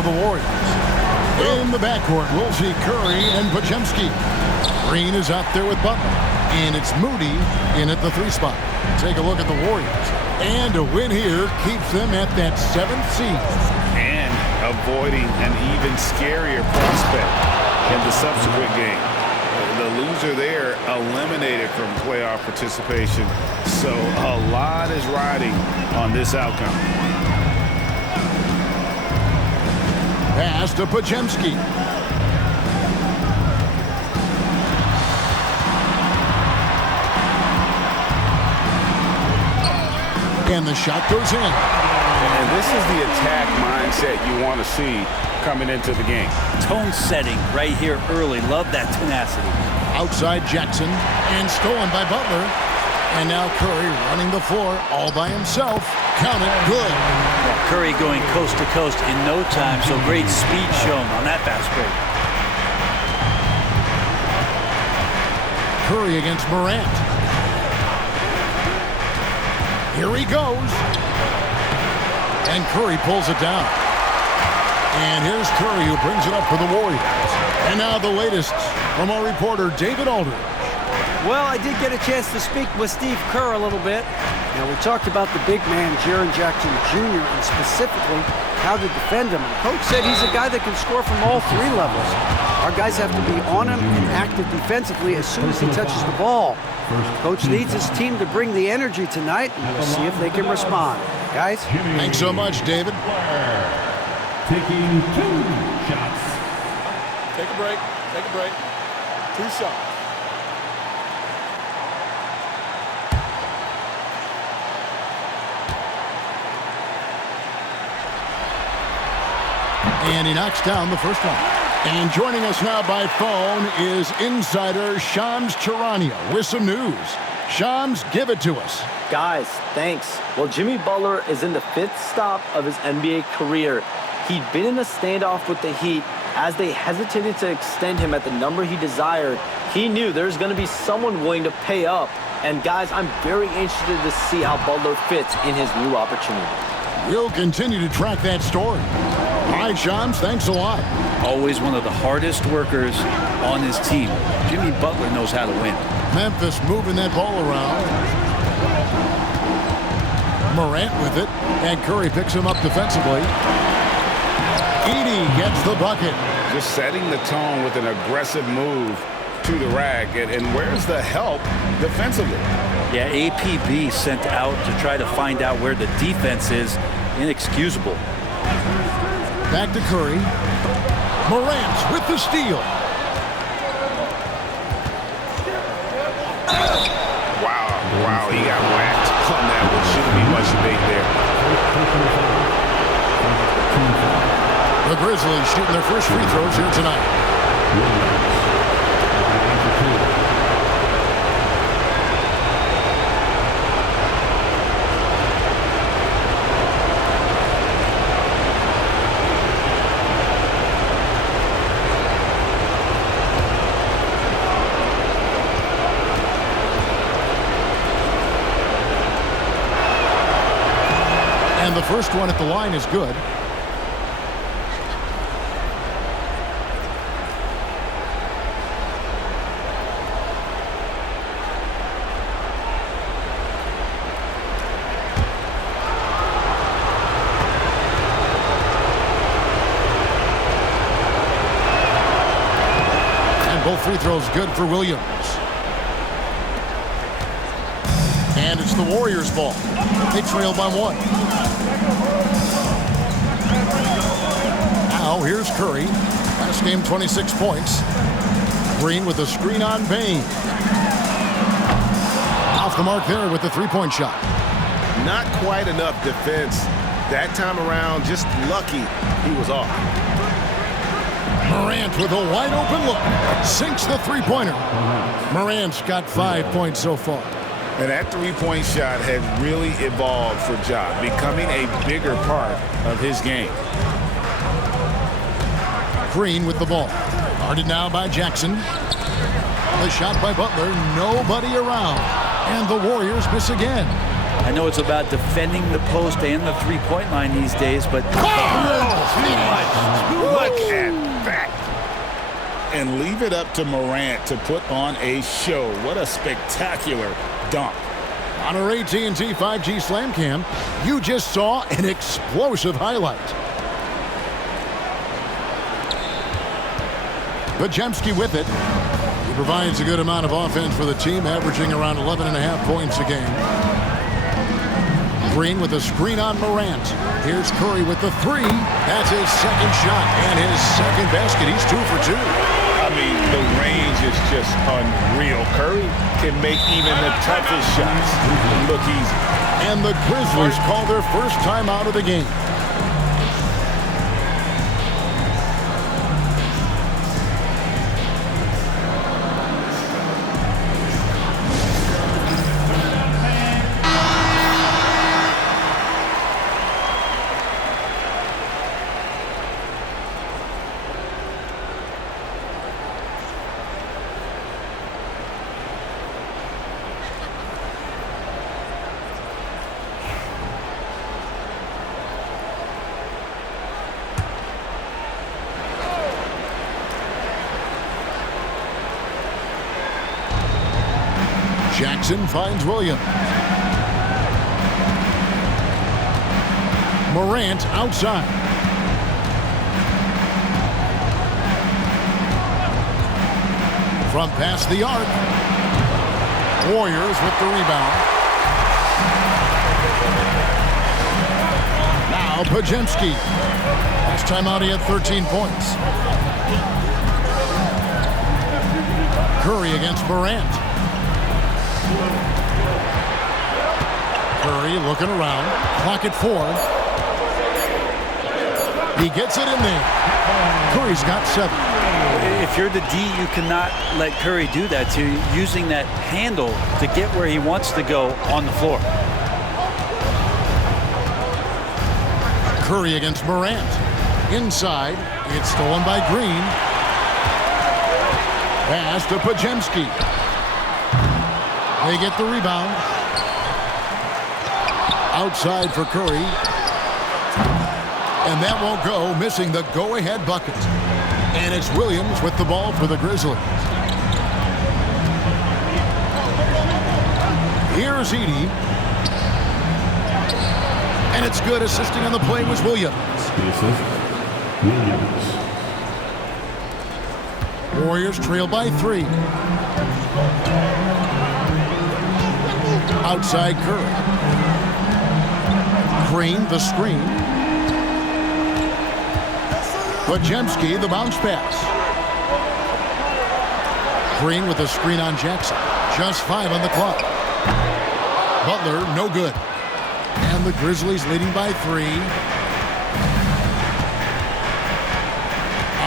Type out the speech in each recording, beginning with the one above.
for the Warriors. In the backcourt, we'll see Curry and Podziemski. Green is out there with Butler. And it's Moody in at the 3 spot. Take a look at the Warriors. And a win here keeps them at that 7th seed. And avoiding an even scarier prospect in the subsequent game. The loser there eliminated from playoff participation. So a lot is riding on this outcome. Pass to Podziemski. And the shot goes in. And this is the attack mindset you want to see coming into the game. Tone setting right here early. Love that tenacity. Outside Jackson. And stolen by Butler. And now Curry running the floor all by himself. Count it, good. Curry going coast to coast in no time, so great speed shown on that fast break. Curry against Morant. Here he goes. And Curry pulls it down. And here's Curry who brings it up for the Warriors. And now the latest from our reporter, David Aldridge. Well, I did get a chance to speak with Steve Kerr a little bit. Now, we talked about the big man, Jaren Jackson Jr., and specifically how to defend him. And Coach said he's a guy that can score from all 3 levels. Our guys have to be on him and active defensively as soon as he touches the ball. Coach needs his team to bring the energy tonight, and we'll see if they can respond. Guys? Thanks so much, David. Taking 2 shots. Take a break. Take a break. 2 shots. And he knocks down the first one. And joining us now by phone is insider Shams Charania with some news. Shams, give it to us. Guys, thanks. Well, Jimmy Butler is in the 5th stop of his NBA career. He'd been in a standoff with the Heat. As they hesitated to extend him at the number he desired, he knew there's going to be someone willing to pay up. And guys, I'm very interested to see how Butler fits in his new opportunity. We'll continue to track that story. All right, Shams, thanks a lot. Always one of the hardest workers on his team. Jimmy Butler knows how to win. Memphis moving that ball around. Morant with it, and Curry picks him up defensively. Edey gets the bucket. Just setting the tone with an aggressive move to the rack. And where's the help defensively? Yeah, APB sent out to try to find out where the defense is. Inexcusable. Back to Curry. Morant with the steal. Wow, he got whacked on that one. Shouldn't be much debate there. The Grizzlies shooting their first free throws here tonight. And the first one at the line is good. And both free throws good for Williams. And it's the Warriors' ball. They trail by 1. Now here's Curry. Last game, 26 points. Green with a screen on Bain. Off the mark there with the 3-point shot. Not quite enough defense. That time around, just lucky he was off. Morant with a wide open look. Sinks the 3-pointer. Morant's got 5 points so far. And that 3-point shot has really evolved for Ja, becoming a bigger part of his game. Green with the ball. Guarded now by Jackson. The shot by Butler. Nobody around. And the Warriors miss again. I know it's about defending the post and the 3-point line these days, but and leave it up to Morant to put on a show. What a spectacular dunk. On our AT&T 5G Slam Cam, you just saw an explosive highlight. Podziemski with it. He provides a good amount of offense for the team, averaging around 11.5 points a game. Green with a screen on Morant. Here's Curry with the three. That's his second shot and his second basket. He's 2 for 2. I mean, the range is just unreal. Curry can make even the toughest shots look easy. And the Grizzlies call their first time out of the game. Jackson finds Williams. Morant outside. From past the arc. Warriors with the rebound. Now Podziemski. Last time out he had 13 points. Curry against Morant. Curry looking around. Clock at 4. He gets it in there. Curry's got 7. If you're the D, you cannot let Curry do that to you, using that handle to get where he wants to go on the floor. Curry against Morant. Inside. It's stolen by Green. Pass to Podziemski. They get the rebound. Outside for Curry. And that won't go, missing the go-ahead bucket. And it's Williams with the ball for the Grizzlies. Here's Edey. And it's good. Assisting on the play was Williams. Warriors trail by 3. Outside Curry. Green, the screen. Podziemski, the bounce pass. Green with a screen on Jackson. Just 5 on the clock. Butler, no good. And the Grizzlies leading by 3.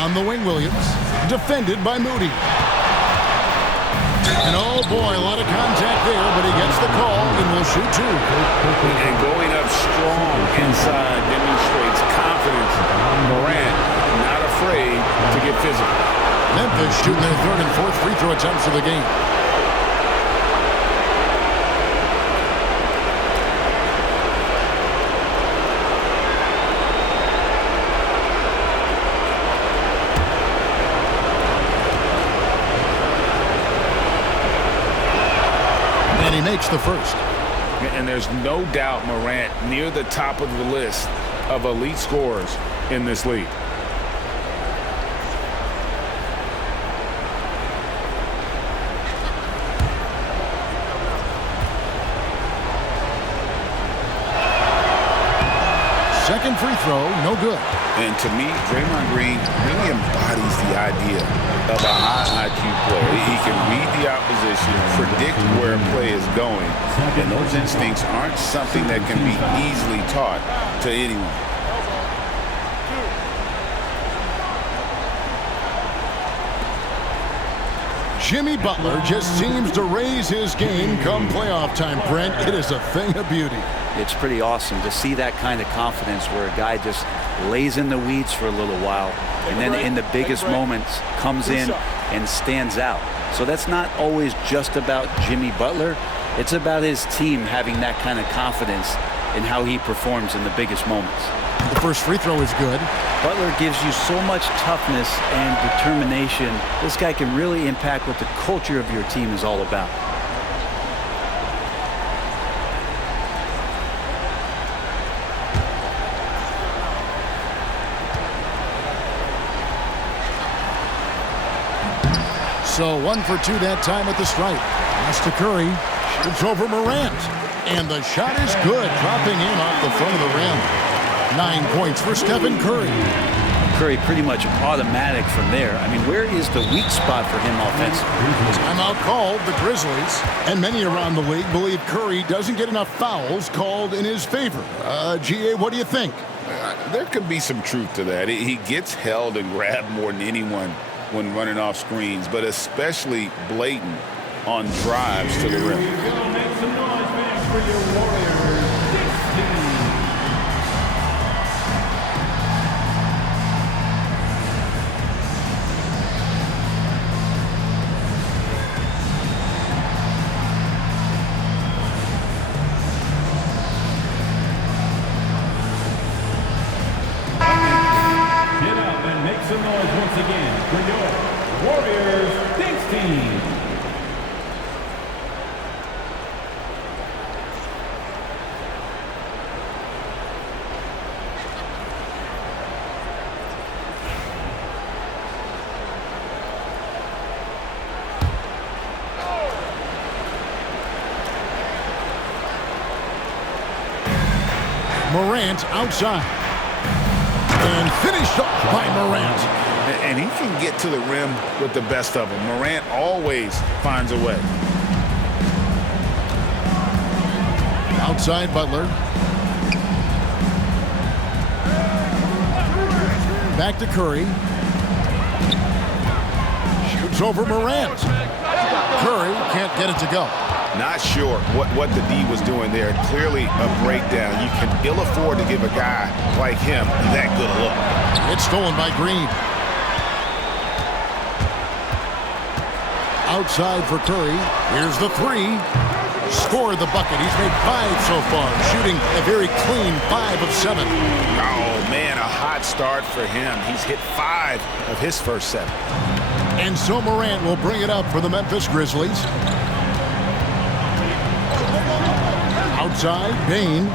On the wing, Williams. Defended by Moody. And oh boy, a lot of contact there, but he gets the call and will shoot 2. And going up strong inside demonstrates confidence. Morant not afraid to get physical. Memphis shooting their 3rd and 4th free throw attempts of the game. And he makes the first. And there's no doubt Morant near the top of the list of elite scorers in this league. Second free throw, no good. And to me, Draymond Green really embodies the idea of a high IQ player. He can read the opposition, predict where a play is going, and those instincts aren't something that can be easily taught to anyone. Jimmy Butler just seems to raise his game come playoff time, Brent. It is a thing of beauty. It's pretty awesome to see that kind of confidence where a guy just lays in the weeds for a little while and then in the biggest moments comes in and stands out. So that's not always just about Jimmy Butler. It's about his team having that kind of confidence in how he performs in the biggest moments. The First free throw is good. Butler gives you so much toughness and determination. This guy can really impact what the culture of your team is all about. So 1 for 2 that time at the stripe. Pass to Curry. Shoots over Morant. And the shot is good. Dropping in off the front of the rim. 9 points for Stephen Curry. Curry pretty much automatic from there. I mean, where is the weak spot for him offensively? Timeout called the Grizzlies. And many around the league believe Curry doesn't get enough fouls called in his favor. GA, what do you think? There could be some truth to that. He gets held and grabbed more than anyone when running off screens, but especially blatant on drives to the rim. Make some noise, fans, for your Warriors. 16. Get up and make some noise once again for your Warriors 16. Morant outside. And finished off by Morant. And he can get to the rim with the best of them. Morant always finds a way. Outside Butler. Back to Curry. Shoots over Morant. Curry can't get it to go. Not sure what the D was doing there. Clearly a breakdown. You can ill afford to give a guy like him that good a look. It's stolen by Green. Outside for Curry. Here's the three. Scored the bucket. He's made 5 so far. Shooting a very clean 5 of 7. Oh, man, a hot start for him. He's hit 5 of his first 7. And so Morant will bring it up for the Memphis Grizzlies. Outside, Bain.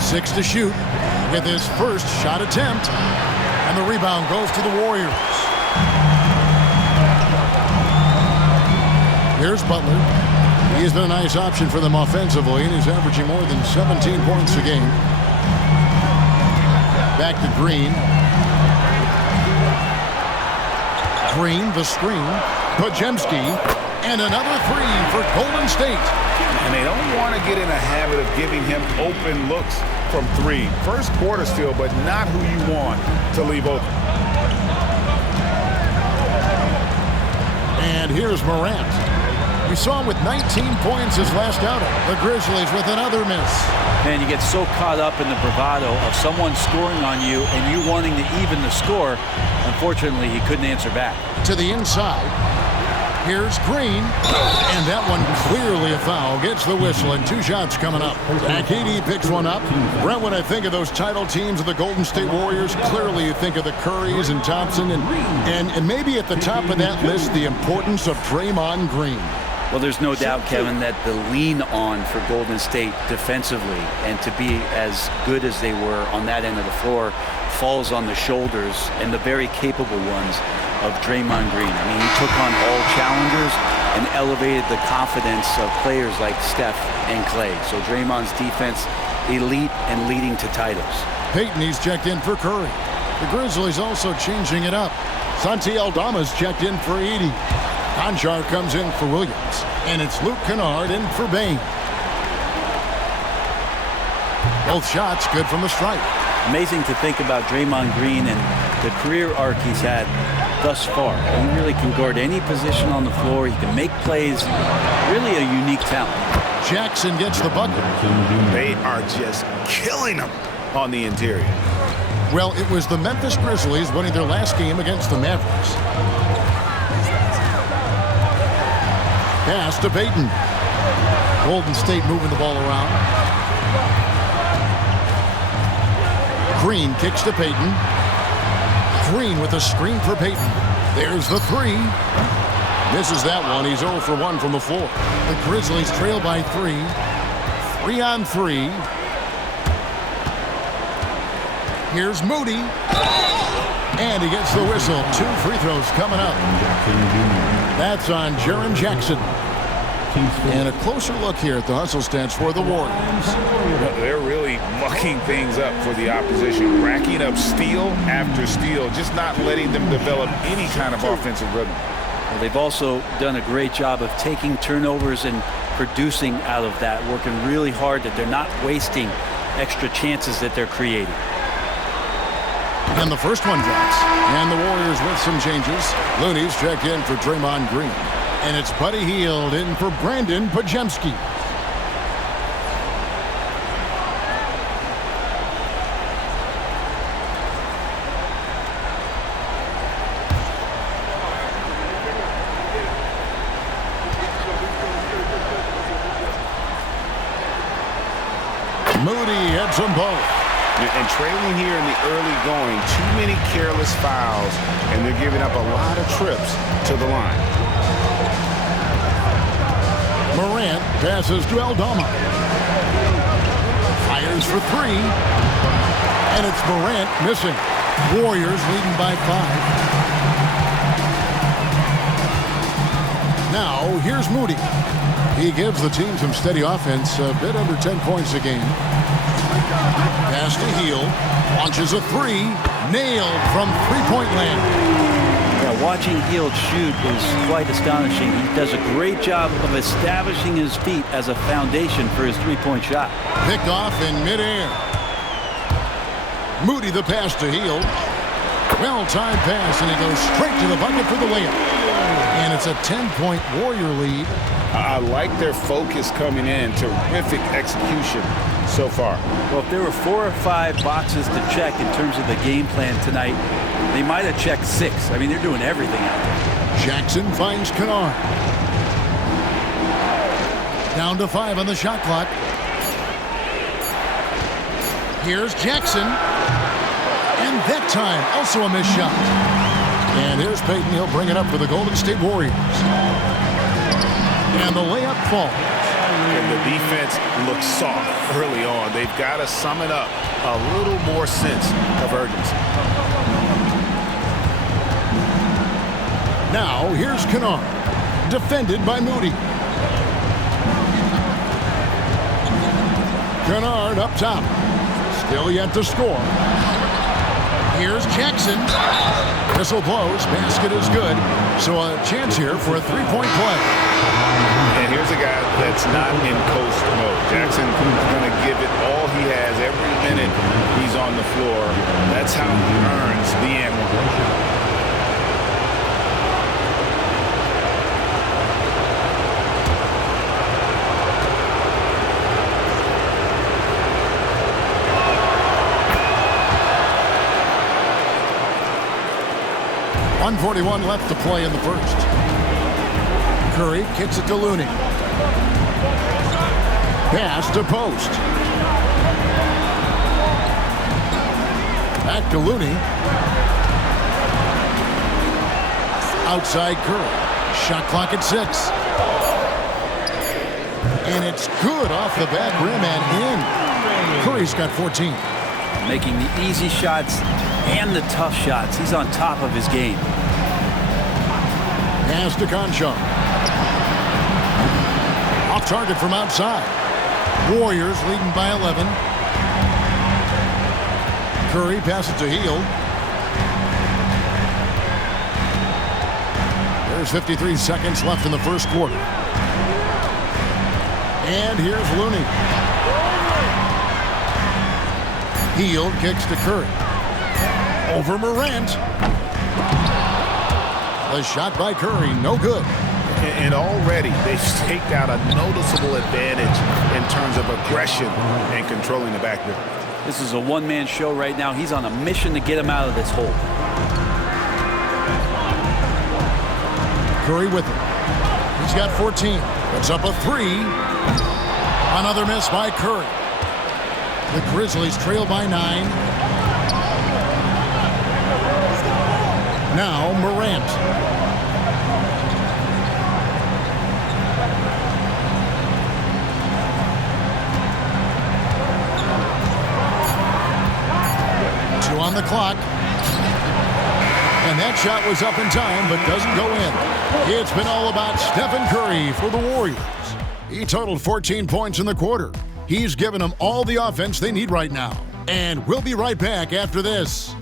6 to shoot with his first shot attempt. And the rebound goes to the Warriors. Here's Butler. He has been a nice option for them offensively, and he's averaging more than 17 points a game. Back to Green. Green, the screen. Podziemski. And another 3 for Golden State. And they don't want to get in a habit of giving him open looks from 3. First quarter still, but not who you want to leave open. And here's Morant. We saw him with 19 points his last outing. The Grizzlies with another miss. Man, you get so caught up in the bravado of someone scoring on you and you wanting to even the score. Unfortunately, he couldn't answer back. To the inside. Here's Green. And that one clearly a foul. Gets the whistle and 2 shots coming up. KD picks one up. Brent, when I think of those title teams of the Golden State Warriors, clearly you think of the Currys and Thompson. And maybe at the top of that list, the importance of Draymond Green. Well, there's no doubt, Kevin, that the lean on for Golden State defensively and to be as good as they were on that end of the floor falls on the shoulders and the very capable ones of Draymond Green. I mean, he took on all challengers and elevated the confidence of players like Steph and Clay. So Draymond's defense, elite and leading to titles. Peyton, he's checked in for Curry. The Grizzlies also changing it up. Santi Aldama's checked in for Edey. Conchar comes in for Williams. And it's Luke Kennard in for Bain. Both shots good from the stripe. Amazing to think about Draymond Green and the career arc he's had thus far. He really can guard any position on the floor. He can make plays. Really a unique talent. Jackson gets the bucket. They are just killing him on the interior. Well, it was the Memphis Grizzlies winning their last game against the Mavericks. Pass to Payton. Golden State moving the ball around. Green kicks to Payton. Green with a screen for Payton. There's the three. Misses that one. He's 0 for 1 from the floor. The Grizzlies trail by 3. 3-on-3. Here's Moody. And he gets the whistle. 2 free throws coming up. That's on Jaren Jackson. And a closer look here at the hustle stats for the Warriors. They're really mucking things up for the opposition, racking up steal after steal, just not letting them develop any kind of offensive rhythm. Well, they've also done a great job of taking turnovers and producing out of that, working really hard that they're not wasting extra chances that they're creating. And the first one drops. And the Warriors with some changes. Looney's checked in for Draymond Green. And it's Buddy Hield in for Brandon Pajemski. Moody hits them both. And trailing here in the early going, too many careless fouls, and they're giving up a lot of trips to the line. Morant passes to Aldama. Fires for 3. And it's Morant missing. Warriors leading by 5. Now, here's Moody. He gives the team some steady offense, a bit under 10 points a game. Pass to Hield. Launches a 3. Nailed from three-point land. Yeah, watching Hield shoot is quite astonishing. He does a great job of establishing his feet as a foundation for his three-point shot. Picked off in midair. Moody the pass to Hield. Well-timed pass, and he goes straight to the bucket for the layup. And it's a 10-point Warrior lead. I like their focus coming in. Terrific execution so far. Well, if there were 4 or 5 boxes to check in terms of the game plan tonight, they might have checked 6. I mean, they're doing everything out there. Jackson finds Kennard. Down to 5 on the shot clock. Here's Jackson. And that time, also a missed shot. And here's Payton. He'll bring it up for the Golden State Warriors. And the layup falls. And the defense looks soft early on. They've got to sum it up. A little more sense of urgency. Now, here's Kennard. Defended by Moody. Kennard up top. Still yet to score. Here's Jackson. Whistle blows. Basket is good. So a chance here for a three-point play. And here's a guy that's not in coast mode. Jackson is going to give it all he has every minute he's on the floor. That's how he earns the and one. .141 left to play in the first. Curry kicks it to Looney. Pass to Post. Back to Looney. Outside Curry. Shot clock at 6. And it's good off the back rim and in. Curry's got 14. Making the easy shots and the tough shots. He's on top of his game. Pass to Conchar. Off target from outside. Warriors leading by 11. Curry passes to Hield. There's 53 seconds left in the first quarter. And here's Looney. Hield kicks to Curry. Over Morant. The shot by Curry, no good. And already they've staked out a noticeable advantage in terms of aggression and controlling the backcourt. This is a one-man show right now. He's on a mission to get him out of this hole. Curry with it. He He's got 14. Puts up a three. Another miss by Curry. The Grizzlies trail by 9. Now Morant. Two on the clock. And that shot was up in time, but doesn't go in. It's been all about Stephen Curry for the Warriors. He totaled 14 points in the quarter. He's given them all the offense they need right now. And we'll be right back after this.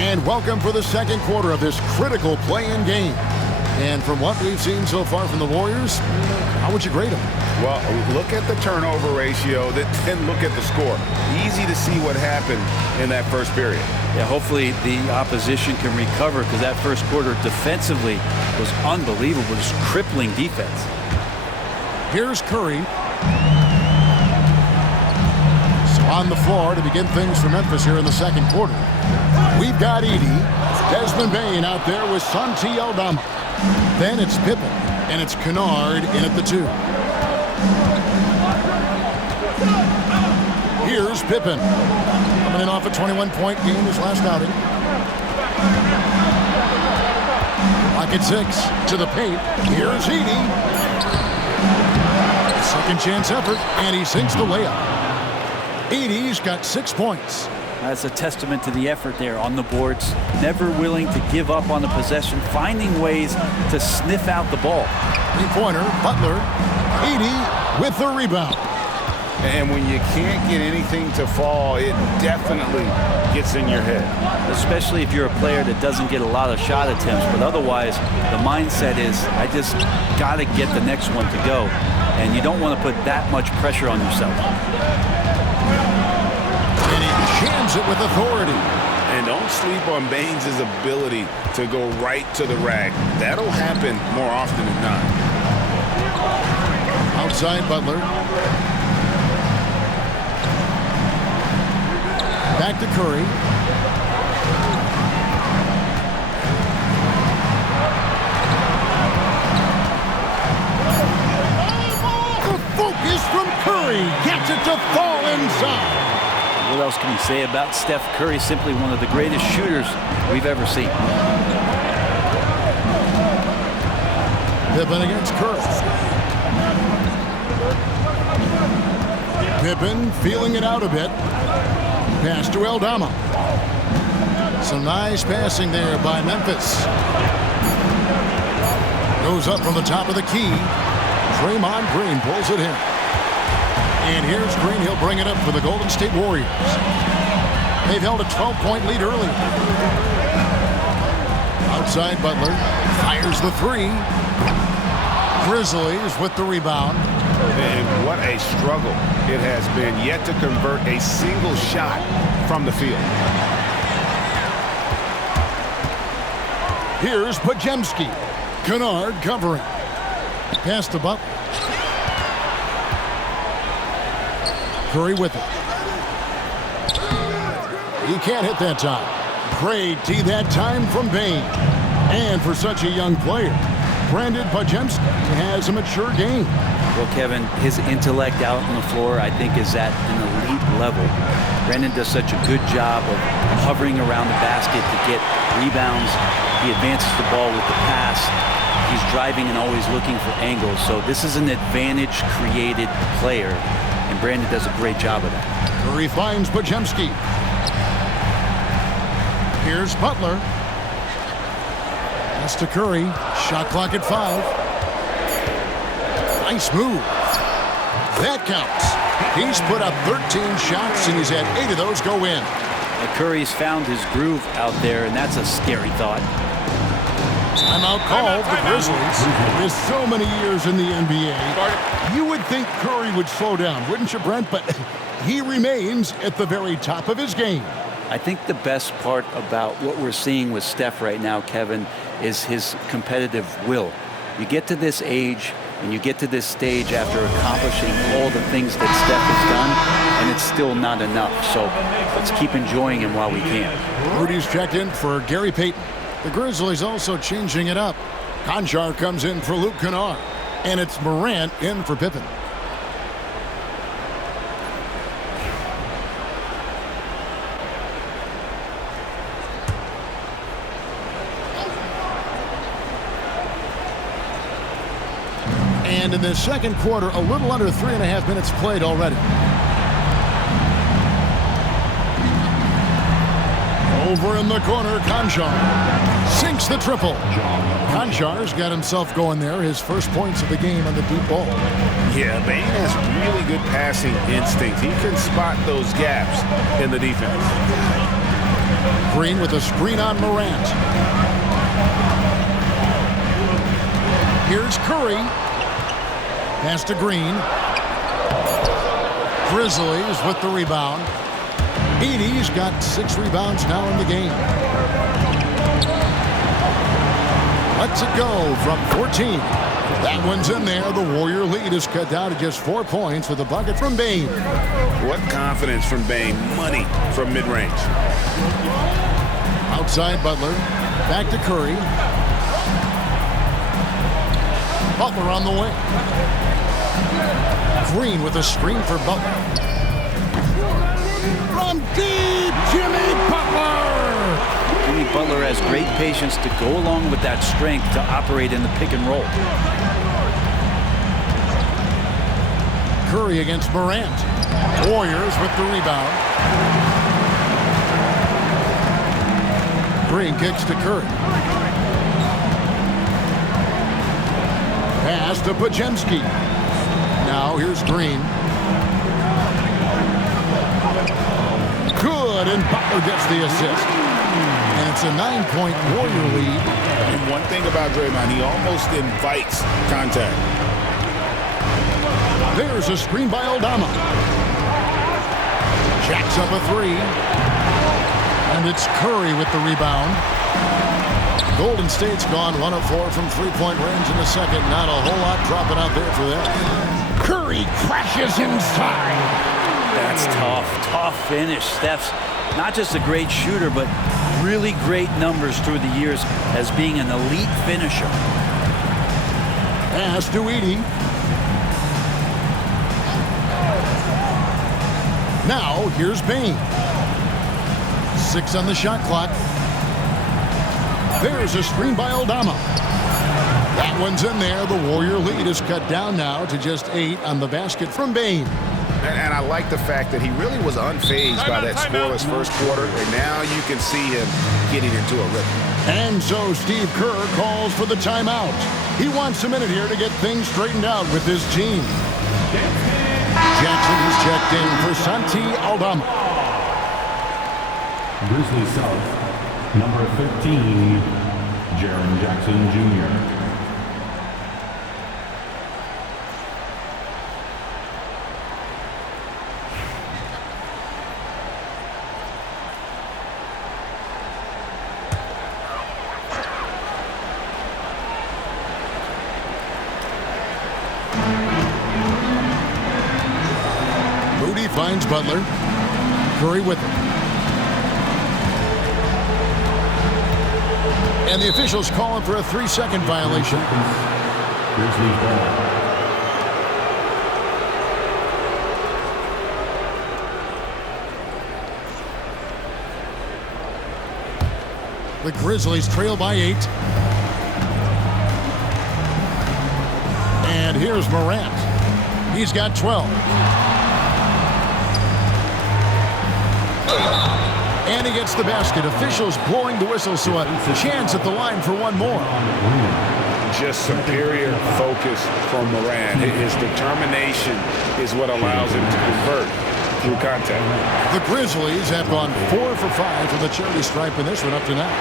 And welcome for the second quarter of this critical play-in game. And from what we've seen so far from the Warriors, how would you grade them? Well, look at the turnover ratio, then look at the score. Easy to see what happened in that first period. Yeah, hopefully the opposition can recover, because that first quarter defensively was unbelievable. Just crippling defense. Here's Curry. So on the floor to begin things for Memphis here in the second quarter. We've got Edey, Desmond Bane out there with Santi Aldama. Then it's Pippen, and it's Kennard in at the 2. Here's Pippen, coming in off a 21-point game his last outing. Clock at 6, to the paint. Here's Edey. Second chance effort, and he sinks the layup. Edey's got 6 points. That's a testament to the effort there on the boards. Never willing to give up on the possession, finding ways to sniff out the ball. Three-pointer, Butler. Edey with the rebound. And when you can't get anything to fall, it definitely gets in your head. Especially if you're a player that doesn't get a lot of shot attempts. But otherwise, the mindset is, I just got to get the next one to go. And you don't want to put that much pressure on yourself. Jams it with authority. And don't sleep on Baines' ability to go right to the rack. That'll happen more often than not. Outside Butler. Back to Curry. The focus from Curry gets it to fall inside. What else can you say about Steph Curry? Simply one of the greatest shooters we've ever seen. Pippen against Curry. Pippen feeling it out a bit. Pass to Aldama. Some nice passing there by Memphis. Goes up from the top of the key. Draymond Green pulls it in. And here's Green. He'll bring it up for the Golden State Warriors. They've held a 12-point lead early. Outside Butler. Fires the 3. Grizzlies with the rebound. And what a struggle it has been yet to convert a single shot from the field. Here's Podziemski. Kennard covering. Pass to Butler. Curry with it. He can't hit that time. Great D that time from Bane. And for such a young player, Brandon Podziemski has a mature game. Well, Kevin, his intellect out on the floor, I think, is at an elite level. Brandon does such a good job of hovering around the basket to get rebounds. He advances the ball with the pass. He's driving and always looking for angles. So this is an advantage-created player, and Brandon does a great job of that. Curry finds Podziemski. Here's Butler. Pass to Curry. Shot clock at 5. Nice move. That counts. He's put up 13 shots, and he's had 8 of those go in. Curry's found his groove out there, and that's a scary thought. Timeout called the Grizzlies. With so many years in the NBA, you would think Curry would slow down, wouldn't you, Brent? But he remains at the very top of his game. I think the best part about what we're seeing with Steph right now, Kevin, is his competitive will. You get to this age and you get to this stage after accomplishing all the things that Steph has done, and it's still not enough. So let's keep enjoying him while we can. Rudy's checked in for Gary Payton. The Grizzlies also changing it up. Conchar comes in for Luke Kennard, and it's Morant in for Pippen. And in the second quarter, a little under 3.5 minutes played already. Over in the corner, Conchar sinks the triple. Conchar's got himself going there, his first points of the game on the deep ball. Yeah, Bane has really good passing instinct. He can spot those gaps in the defense. Green with a screen on Morant. Here's Curry. Pass to Green. Grizzlies with the rebound. Edey's got 6 rebounds now in the game. Lets it go from 14. That one's in there. The Warrior lead is cut down to just 4 points with a bucket from Bane. What confidence from Bane. Money from mid-range. Outside Butler. Back to Curry. Butler on the way. Green with a screen for Butler. From deep, Jimmy Butler! Jimmy Butler has great patience to go along with that strength to operate in the pick and roll. Curry against Morant. Warriors with the rebound. Green kicks to Curry. Pass to Podziemski. Now here's Green. Good, and Butler gets the assist. And it's a 9-point Warrior lead. And one thing about Draymond, he almost invites contact. There's a screen by Aldama. Jacks up a 3. And it's Curry with the rebound. Golden State's gone 1 of 4 from 3-point range in the second. Not a whole lot dropping out there for them. Curry crashes inside. That's tough finish. Steph's not just a great shooter, but really great numbers through the years as being an elite finisher. Pass to Edey. Now here's Bane. 6 on the shot clock. There's a screen by Aldama. That one's in there. The Warrior lead is cut down now to just 8 on the basket from Bane. And I like the fact that he really was unfazed by that scoreless first quarter, and now you can see him getting into a rhythm. And so Steve Kerr calls for the timeout. He wants a minute here to get things straightened out with his team. Jackson is checked in for Santi Aldama. Grizzlies South, number 15, Jaren Jackson Jr. Finds Butler. Curry with him. And the officials calling for a 3-second violation. Grizzlies ball. The Grizzlies trail by 8. And here's Morant. He's got 12. And he gets the basket. Officials blowing the whistle, so a chance at the line for one more. Just superior focus from Morant. His determination is what allows him to convert through contact. The Grizzlies have gone 4 for 5 from the charity stripe in this one up to now.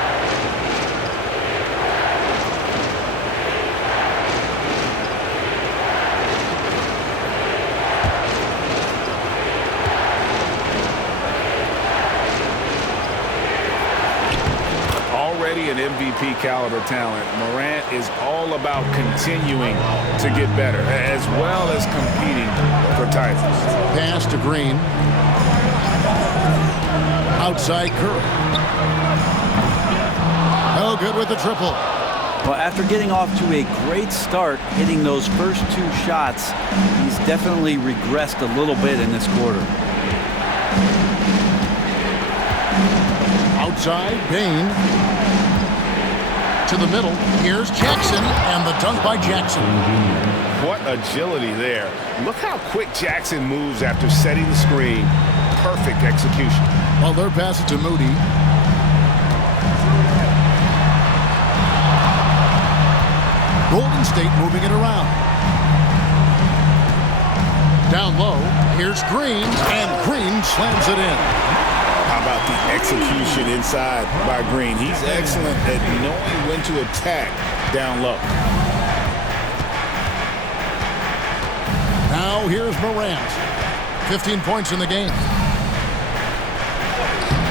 already an MVP caliber talent, Morant is all about continuing to get better, as well as competing for titles. Pass to Green. Outside Curry. No good with the triple. Well, after getting off to a great start, hitting those first 2 shots, he's definitely regressed a little bit in this quarter. Outside, Bain. To the middle. Here's Jackson, and the dunk by Jackson. What agility there. Look how quick Jackson moves after setting the screen. Perfect execution. Butler passes to Moody. Golden State moving it around. Down low, here's Green, and Green slams it in. How about the execution inside by Green? He's excellent at knowing when to attack down low. Now here's Morant. 15 points in the game.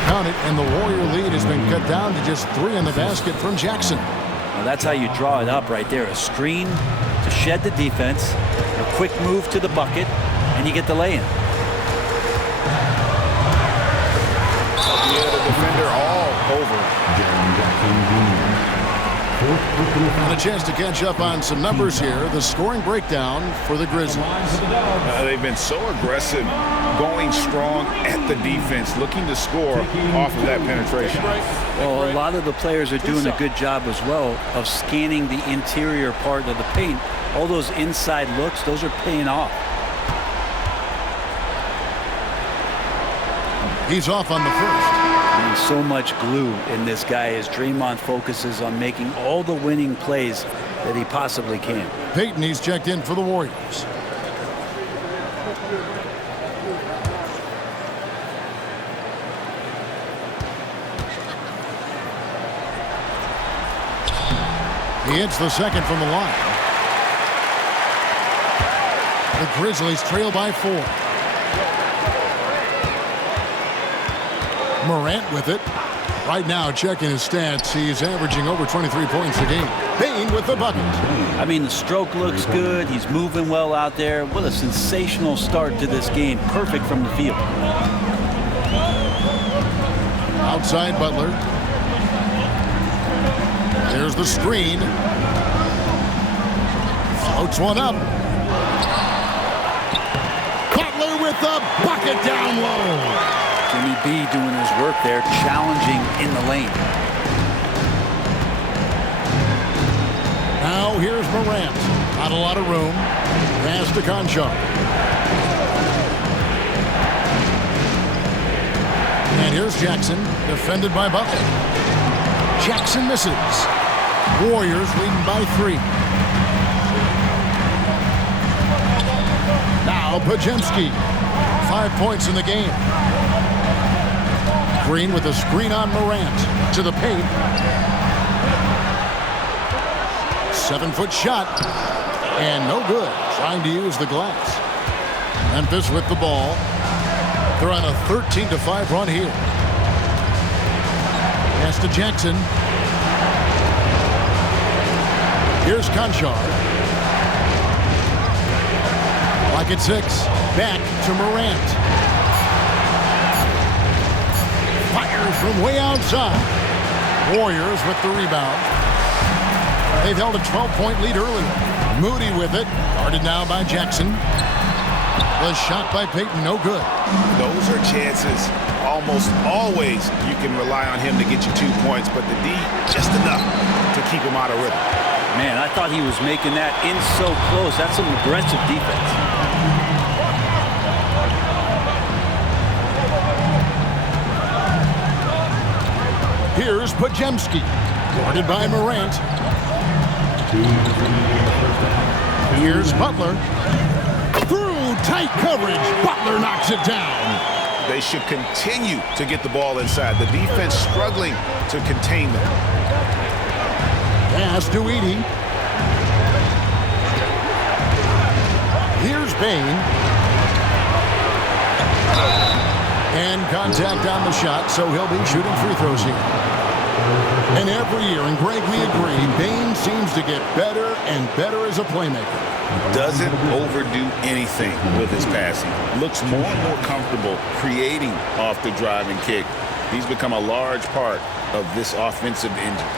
Count it, and the Warrior lead has been cut down to just 3 in the basket from Jackson. Well, that's how you draw it up right there. A screen to shed the defense, a quick move to the bucket, and you get the lay-in. Yeah, the defender all over. And a chance to catch up on some numbers here. The scoring breakdown for the Grizzlies. They've been so aggressive, going strong at the defense, looking to score off of that penetration. Well, a lot of the players are doing a good job as well of scanning the interior part of the paint. All those inside looks, those are paying off. He's off on the first. And so much glue in this guy as Draymond focuses on making all the winning plays that he possibly can. Payton, he's checked in for the Warriors. He hits the second from the line. The Grizzlies trail by 4. Morant with it. Right now, checking his stats, he's averaging over 23 points a game. Bain with the bucket. I mean, the stroke looks good. He's moving well out there. What a sensational start to this game. Perfect from the field. Outside Butler. There's the screen. Floats one up. Butler with the bucket down low. Jimmy B doing his work there, challenging in the lane. Now here's Morant. Not a lot of room. Pass to Conchar. And here's Jackson, defended by Butler. Jackson misses. Warriors leading by 3. Now Podziemski. 5 points in the game. Green with a screen on Morant. To the paint. 7-foot shot. And no good. Trying to use the glass. Memphis with the ball. They're on a 13-5 run here. Pass to Jackson. Here's Conchar. Clock at 6. Back to Morant. Fires from way outside. Warriors with the rebound. They've held a 12-point lead earlier. Moody with it. Guarded now by Jackson. The shot by Payton, no good. Those are chances. Almost always you can rely on him to get you 2 points, but the D, just enough to keep him out of rhythm. Man, I thought he was making that in so close. That's some aggressive defense. Here's Podziemski, guarded by Morant. Here's Butler. Through tight coverage, Butler knocks it down. They should continue to get the ball inside. The defense struggling to contain them. Pass to Edey. Here's Bain. And contact on the shot, so he'll be shooting free throws here. And every year, and Greg, we agree, Bane seems to get better and better as a playmaker. Doesn't overdo anything with his passing. Looks more and more comfortable creating off the driving kick. He's become a large part of this offensive engine.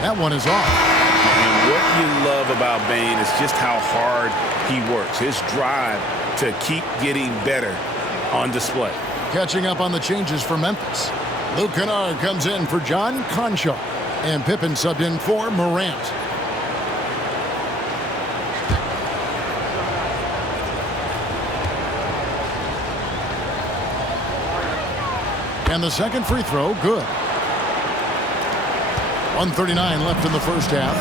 That one is off. And what you love about Bane is just how hard he works. His drive to keep getting better on display. Catching up on the changes for Memphis. Luke Kennard comes in for John Concho. And Pippen subbed in for Morant. And the second free throw, good. 1:39 left in the first half.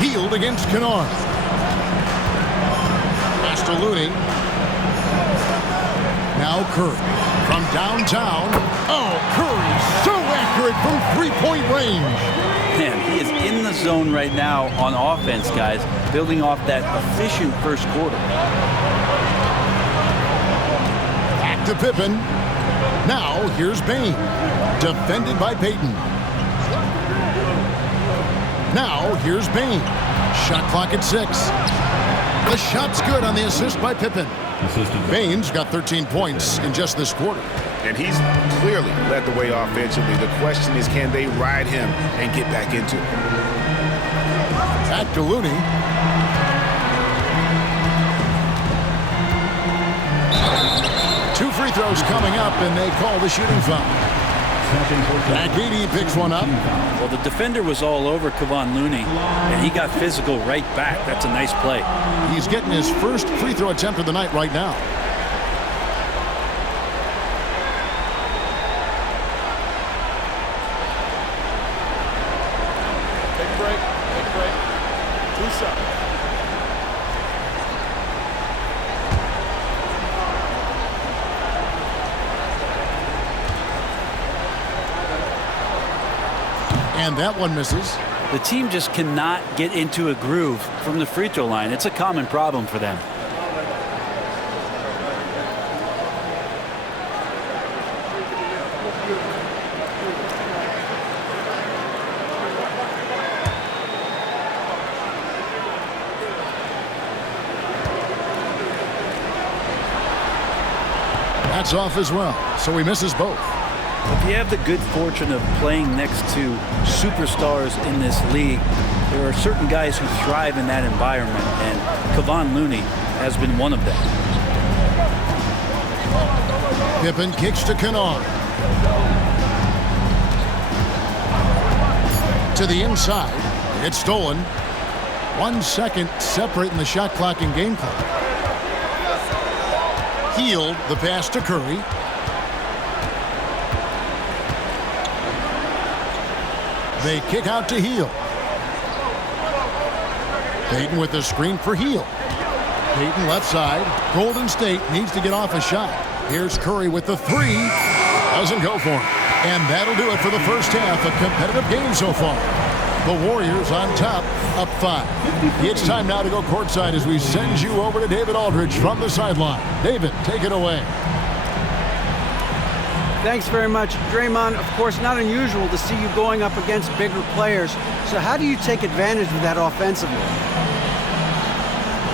Healed against Kennard. Pass to Looney. Now Curry from downtown. Oh, Curry so accurate from three-point range. Man, he is in the zone right now on offense, guys, building off that efficient first quarter. Back to Pippen. Now here's Bane. Defended by Payton. Now here's Bane. Shot clock at 6. The shot's good on the assist by Pippen. Bane's got 13 points in just this quarter. And he's clearly led the way offensively. The question is, can they ride him and get back into it? Back to Looney. Two free throws coming up, and they call the shooting foul. McGeady picks one up. Well, the defender was all over Kevon Looney, and he got physical right back. That's a nice play. He's getting his first free throw attempt of the night right now. Take a break. Take a break. 2 shots. And that one misses. The team just cannot get into a groove from the free throw line. It's a common problem for them. That's off as well, so he misses both. If you have the good fortune of playing next to superstars in this league, there are certain guys who thrive in that environment, and Kevon Looney has been one of them. Pippen kicks to Kennard. To the inside. It's stolen. 1 second separating the shot clock and game clock. Healed the pass to Curry. They kick out to Hield. Payton with the screen for Hield. Payton left side. Golden State needs to get off a shot. Here's Curry with the 3. Doesn't go for him. And that'll do it for the first half. A competitive game so far. The Warriors on top, up 5. It's time now to go courtside as we send you over to David Aldridge from the sideline. David, take it away. Thanks very much. Draymond, of course, not unusual to see you going up against bigger players. So how do you take advantage of that offensively?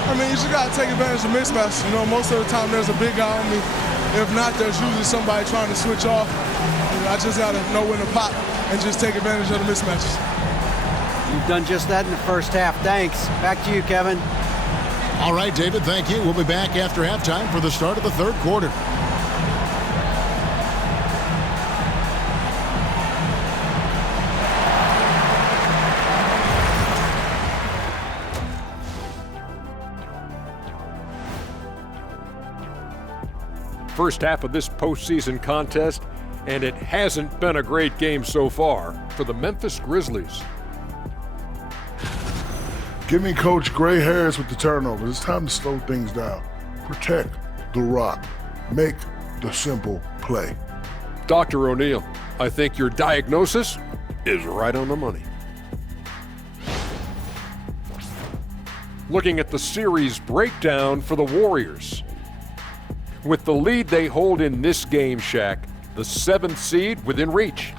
I mean, you just got to take advantage of mismatches. You know, most of the time there's a big guy on me. If not, there's usually somebody trying to switch off. And I just got to know when to pop and just take advantage of the mismatches. You've done just that in the first half. Thanks. Back to you, Kevin. All right, David, thank you. We'll be back after halftime for the start of the third quarter. First half of this postseason contest, and it hasn't been a great game so far for the Memphis Grizzlies. Give me Coach gray hairs with the turnovers. It's time to slow things down. Protect the rock. Make the simple play. Dr. O'Neal, I think your diagnosis is right on the money. Looking at the series breakdown for the Warriors. With the lead they hold in this game, Shaq, the 7th seed within reach.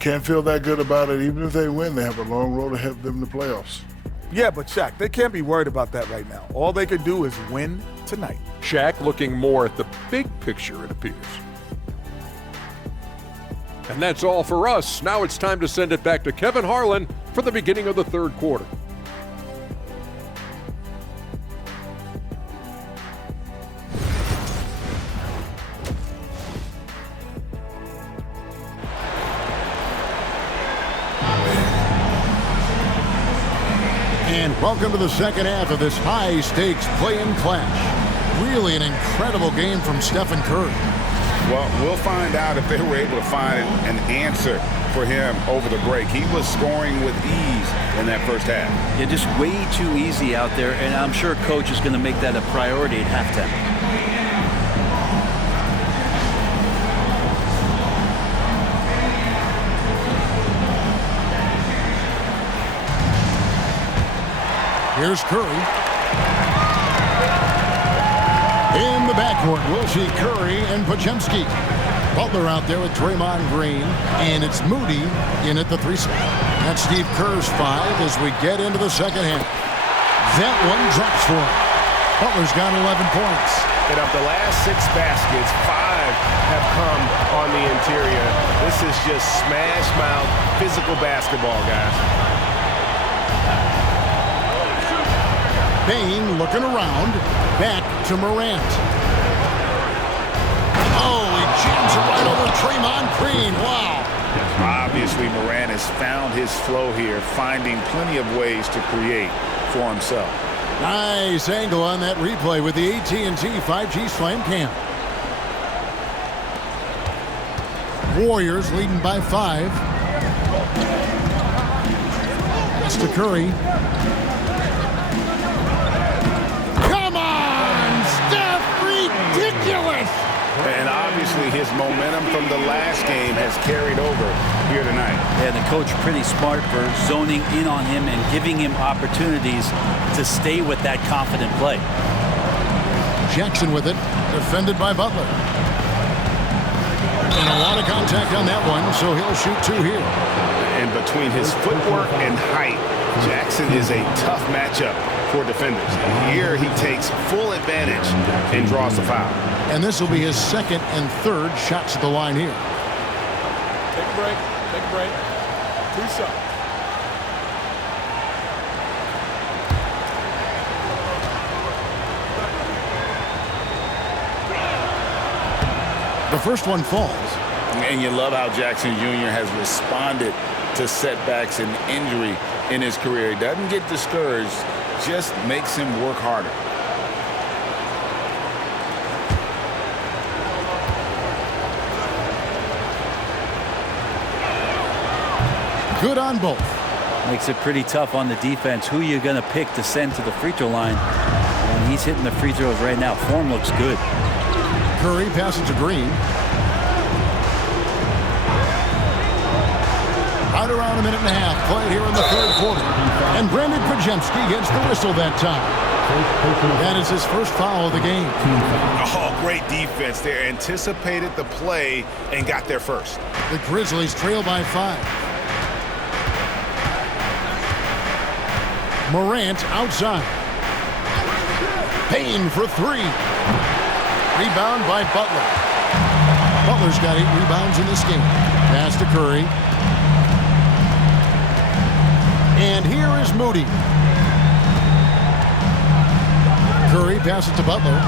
Can't feel that good about it. Even if they win, they have a long road ahead of them in the playoffs. Yeah, but Shaq, they can't be worried about that right now. All they can do is win tonight. Shaq looking more at the big picture, it appears. And that's all for us. Now it's time to send it back to Kevin Harlan for the beginning of the third quarter. And welcome to the second half of this high-stakes play-in clash. Really an incredible game from Stephen Curry. Well, we'll find out if they were able to find an answer for him over the break. He was scoring with ease in that first half. Yeah, just way too easy out there, and I'm sure Coach is going to make that a priority at halftime. Here's Curry. In the backcourt, we'll see Curry and Podziemski. Butler out there with Draymond Green, and it's Moody in at the 3 spot. That's Steve Kerr's 5 as we get into the second half. That one drops for him. Butler's got 11 points. And of the last 6 baskets, 5 have come on the interior. This is just smash mouth physical basketball, guys. Payne looking around. Back to Morant. Oh, he jams it right over Draymond Green. Wow. Obviously, Morant has found his flow here, finding plenty of ways to create for himself. Nice angle on that replay with the AT&T 5G Slam Cam. Warriors leading by 5. That's to Curry. Ridiculous! And obviously his momentum from the last game has carried over here tonight. Yeah, the coach pretty smart for zoning in on him and giving him opportunities to stay with that confident play. Jackson with it, defended by Butler. And a lot of contact on that one, so he'll shoot 2 here. And between his footwork and height, Jackson is a tough matchup for defenders. Here he takes full advantage and draws the foul. And this will be his 2nd and 3rd shots at the line here. Take a break. Take a break. 2 shots. The first one falls. And you love how Jackson Jr. has responded to setbacks and injury in his career. He doesn't get discouraged, just makes him work harder. Good on both. Makes it pretty tough on the defense. Who you're going to pick to send to the free throw line. And he's hitting the free throws right now. Form looks good. Curry passes to Green. Right around a minute and a half played here in the third quarter. And Brandon Podziemski gets the whistle that time. That is his first foul of the game. Oh, great defense there. Anticipated the play and got there first. The Grizzlies trail by 5. Morant outside. Payne for 3. Rebound by Butler. Butler's got 8 rebounds in this game. Pass to Curry. And here is Moody. Curry passes to Butler.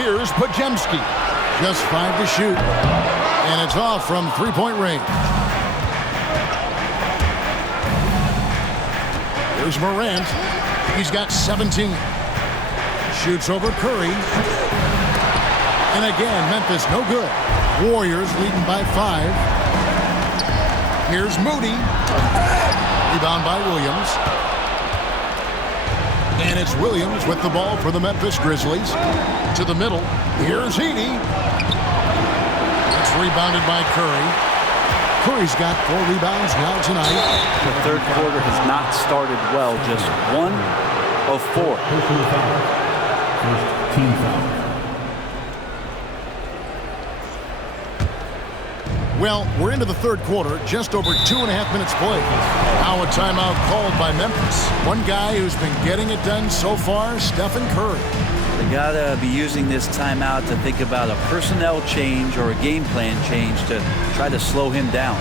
Here's Podziemski. Just 5 to shoot. And it's off from 3-point range. Here's Morant. He's got 17. Shoots over Curry. And again, Memphis no good. Warriors leading by 5. Here's Moody. Rebound by Williams. And it's Williams with the ball for the Memphis Grizzlies. To the middle. Here's Heaney. It's rebounded by Curry. Curry's got 4 rebounds now tonight. The third quarter has not started well. Just 1 of 4. First team foul. Well, we're into the third quarter, just over 2.5 minutes played. Now a timeout called by Memphis. One guy who's been getting it done so far, Stephen Curry. They gotta be using this timeout to think about a personnel change or a game plan change to try to slow him down.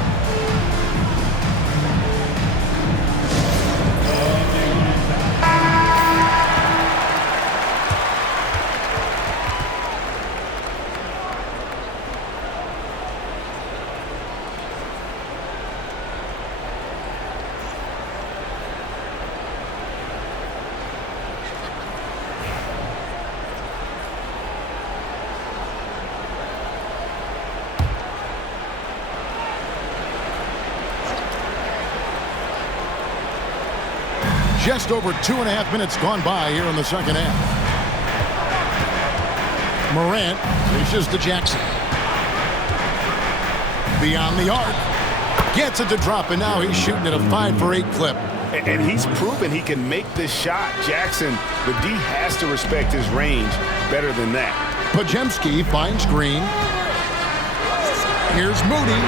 Just over 2.5 minutes gone by here in the second half. Morant reaches to Jackson. Beyond the arc. Gets it to drop, and now he's shooting at a 5 for 8 clip. And he's proven he can make this shot. Jackson, the D has to respect his range better than that. Podziemski finds Green. Here's Moody.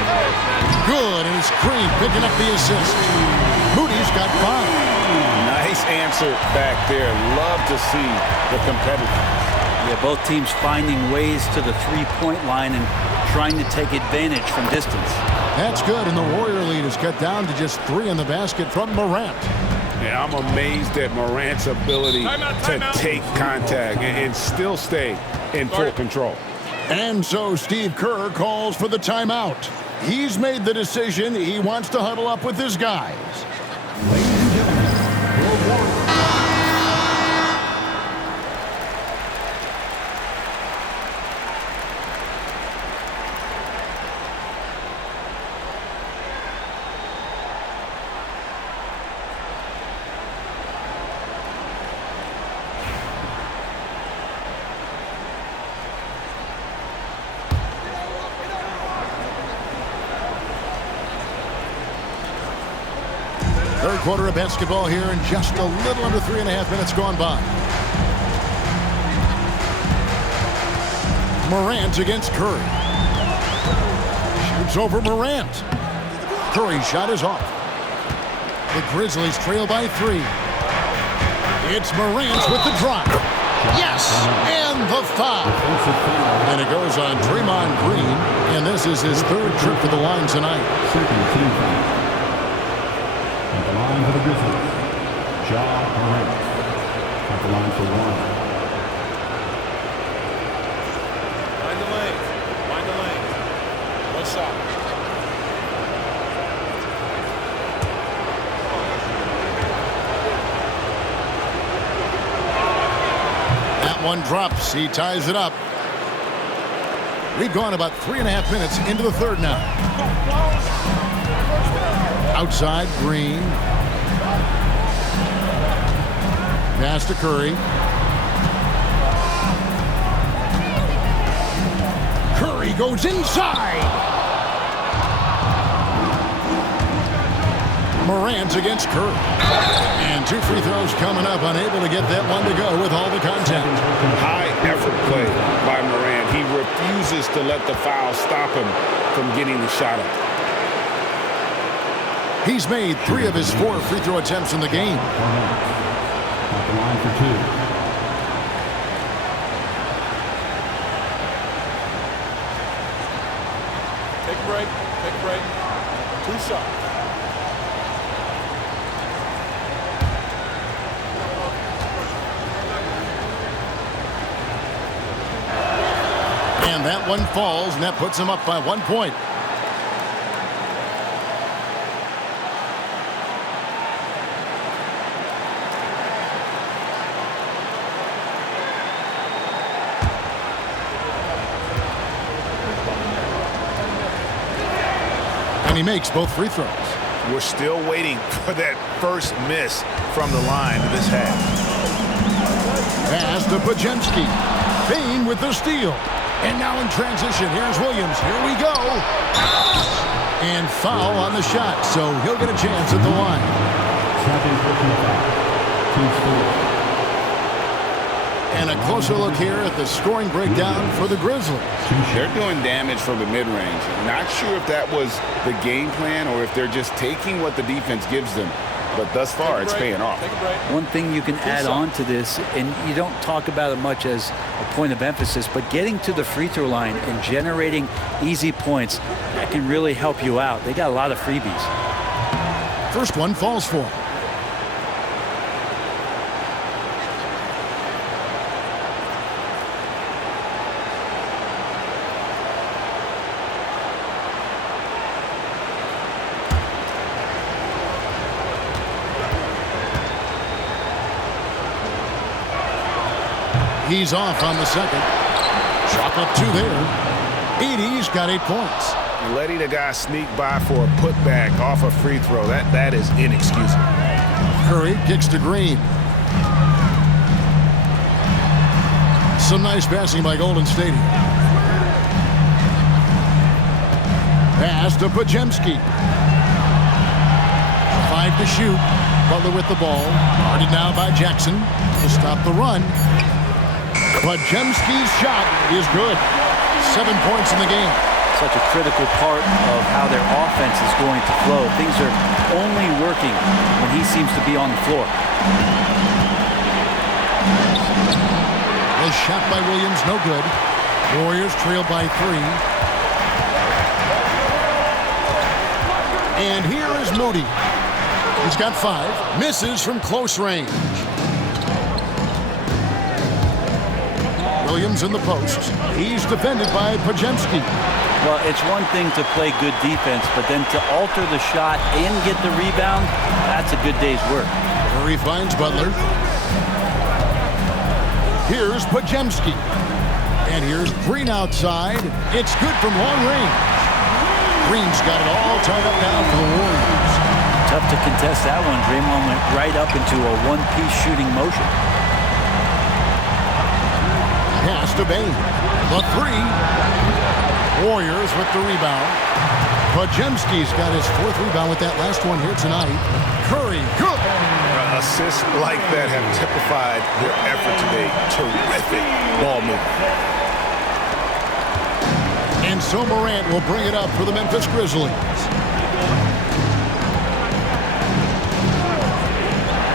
Good, and it's Green picking up the assist. Moody's got 5. Nice answer back there. Love to see the competitiveness. Yeah, both teams finding ways to the three-point line and trying to take advantage from distance. That's good, and the Warrior lead is cut down to just 3 in the basket from Morant. Yeah, I'm amazed at Morant's ability to take contact and still stay in full control. And so Steve Kerr calls for the timeout. He's made the decision. He wants to huddle up with his guys. Ladies and gentlemen, your Warriors. Third quarter of basketball here, and just a little under 3.5 minutes gone by. Morant against Curry. Shoots over Morant. Curry's shot is off. The Grizzlies trail by 3. It's Morant with the drop. Yes, and the foul. And it goes on Draymond Green, and this is his 3rd trip to the line tonight. Second team foul. At the line for the Grizzlies, Morant. At the line for 1. Find the lane. Find the lane. One shot. That one drops. He ties it up. We've gone about 3.5 minutes into the third now. Outside, Green. Pass to Curry. Curry goes inside. Morant against Curry. And 2 free throws coming up. Unable to get that one to go with all the contact. High effort play by Morant. He refuses to let the foul stop him from getting the shot up. He's made 3 of his 4 free throw attempts in the game. At the line for 2. Take a break. Take a break. 2 shots. And that one falls, and that puts him up by 1 point. And he makes both free throws. We're still waiting for that first miss from the line of this half. Pass to Pajemski. Bain with the steal. And now in transition, here's Williams. Here we go. And foul on the shot, so he'll get a chance at the line. And a closer look here at the scoring breakdown for the Grizzlies. They're doing damage from the mid-range. Not sure if that was the game plan or if they're just taking what the defense gives them. But thus far, it's paying off. One thing you can add on to this, and you don't talk about it much as a point of emphasis, but getting to the free throw line and generating easy points, that can really help you out. They got a lot of freebies. First one falls for him. He's off on the second. Chalk up 2 there. Edey's got 8 points. Letting a guy sneak by for a putback off a free throw, that is inexcusable. Curry kicks to Green. Some nice passing by Golden State. Pass to Pajemski. 5 to shoot. Butler with the ball. Guarded now by Jackson to stop the run. Pajemski's shot is good. 7 points in the game. Such a critical part of how their offense is going to flow. Things are only working when he seems to be on the floor. A shot by Williams, no good. Warriors trail by 3. And here is Moody. He's got 5. Misses from close range. Williams in the post. He's defended by Pajemski. Well, it's one thing to play good defense, but then to alter the shot and get the rebound, that's a good day's work. Curry finds Butler. Here's Pajemski. And here's Green outside. It's good from long range. Green's got it all tied up now for the Warriors. Tough to contest that one. Draymond went right up into a one-piece shooting motion. Pass to Bain. The 3. Warriors with the rebound. Pajemski's got his 4th rebound with that last one here tonight. Curry, good. Assists like that have typified their effort today. Terrific ball movement. And so Morant will bring it up for the Memphis Grizzlies.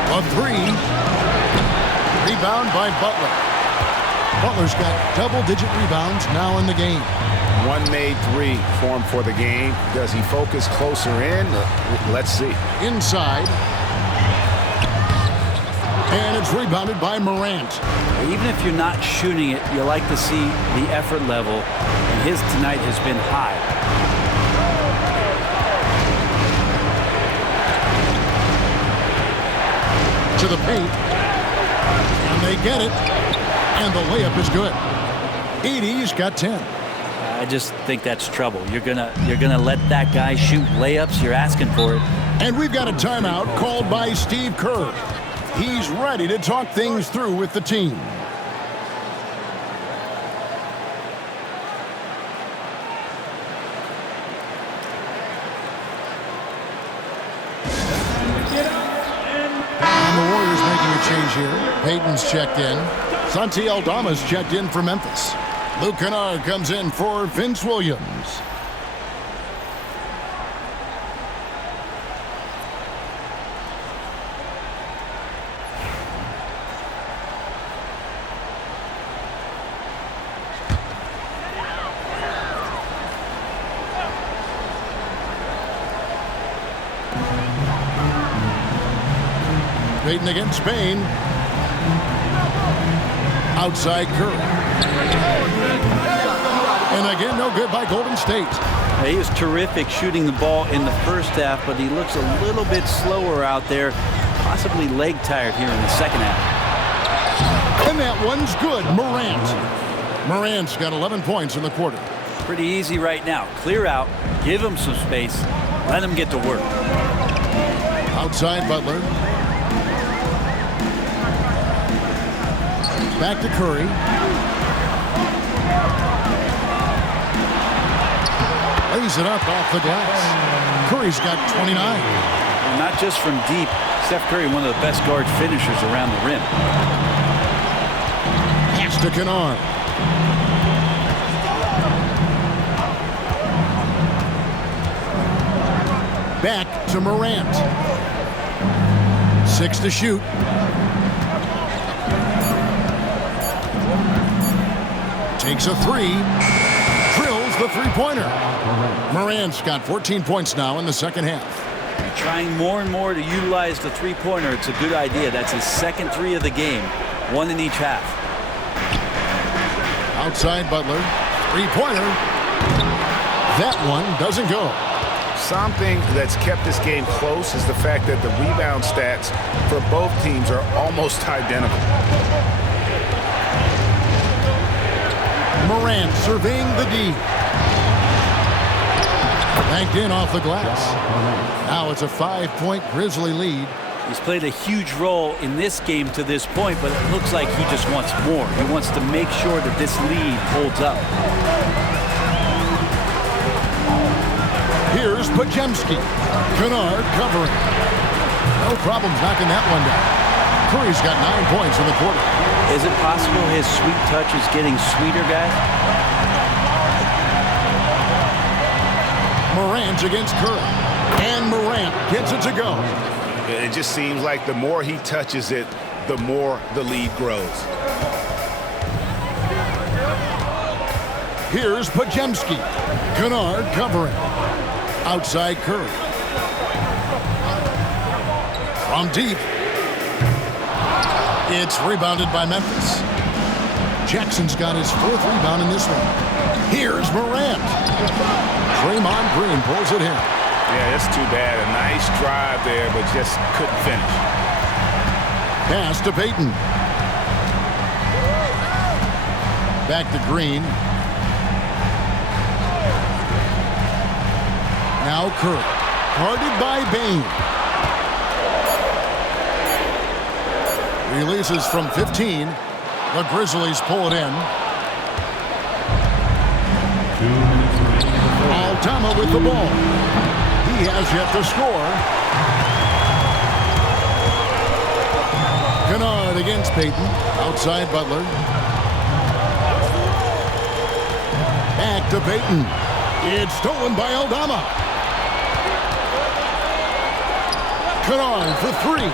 A 3. Rebound by Butler. Butler's got double-digit rebounds now in the game. One made 3 for him for the game. Does he focus closer in? Let's see. Inside. And it's rebounded by Morant. Even if you're not shooting it, you like to see the effort level. And his tonight has been high. To the paint. And they get it. And the layup is good. Edey's got 10. I just think that's trouble. You're gonna let that guy shoot layups. You're asking for it. And we've got a timeout called by Steve Kerr. He's ready to talk things through with the team. And the Warriors making a change here. Payton's checked in. Santi Aldama's checked in for Memphis. Luke Kennard comes in for Vince Williams. Payton against Spain. Outside Curry. And again, no good by Golden State. He was terrific shooting the ball in the first half, but he looks a little bit slower out there, possibly leg tired here in the second half. And that one's good. Morant's got 11 points in the quarter. Pretty easy right now. Clear out, give him some space, let him get to work. Outside Butler. Back to Curry. Lays it up off the glass. Curry's got 29. And not just from deep. Steph Curry, one of the best guard finishers around the rim. Pass to Kennard. Back to Morant. 6 to shoot. Takes a 3. Drills the three-pointer. Morant's got 14 points now in the second half. Trying more and more to utilize the three-pointer. It's a good idea. That's his second 3 of the game. 1 in each half. Outside Butler. Three-pointer. That one doesn't go. Something that's kept this game close is the fact that the rebound stats for both teams are almost identical. Morant surveying the D. Banked in off the glass. Now it's a 5-point Grizzly lead. He's played a huge role in this game to this point, but it looks like he just wants more. He wants to make sure that this lead holds up. Here's Podziemski. Kennard covering. No problems knocking that one down. Curry's got 9 points in the quarter. Is it possible his sweet touch is getting sweeter, guys? Morant against Curry. And Morant gets it to go. It just seems like the more he touches it, the more the lead grows. Here's Podziemski. Kennard covering. Outside Curry. From deep. It's rebounded by Memphis. Jackson's got his 4th rebound in this one. Here's Morant. Draymond Green pulls it in. Yeah, that's too bad. A nice drive there, but just couldn't finish. Pass to Payton. Back to Green. Now Curry. Guarded by Bain. Releases from 15. The Grizzlies pull it in. 2 minutes remaining. Altama with the ball. He has yet to score. Kennard against Payton. Outside Butler. Back to Payton. It's stolen by Aldama. Kennard for 3.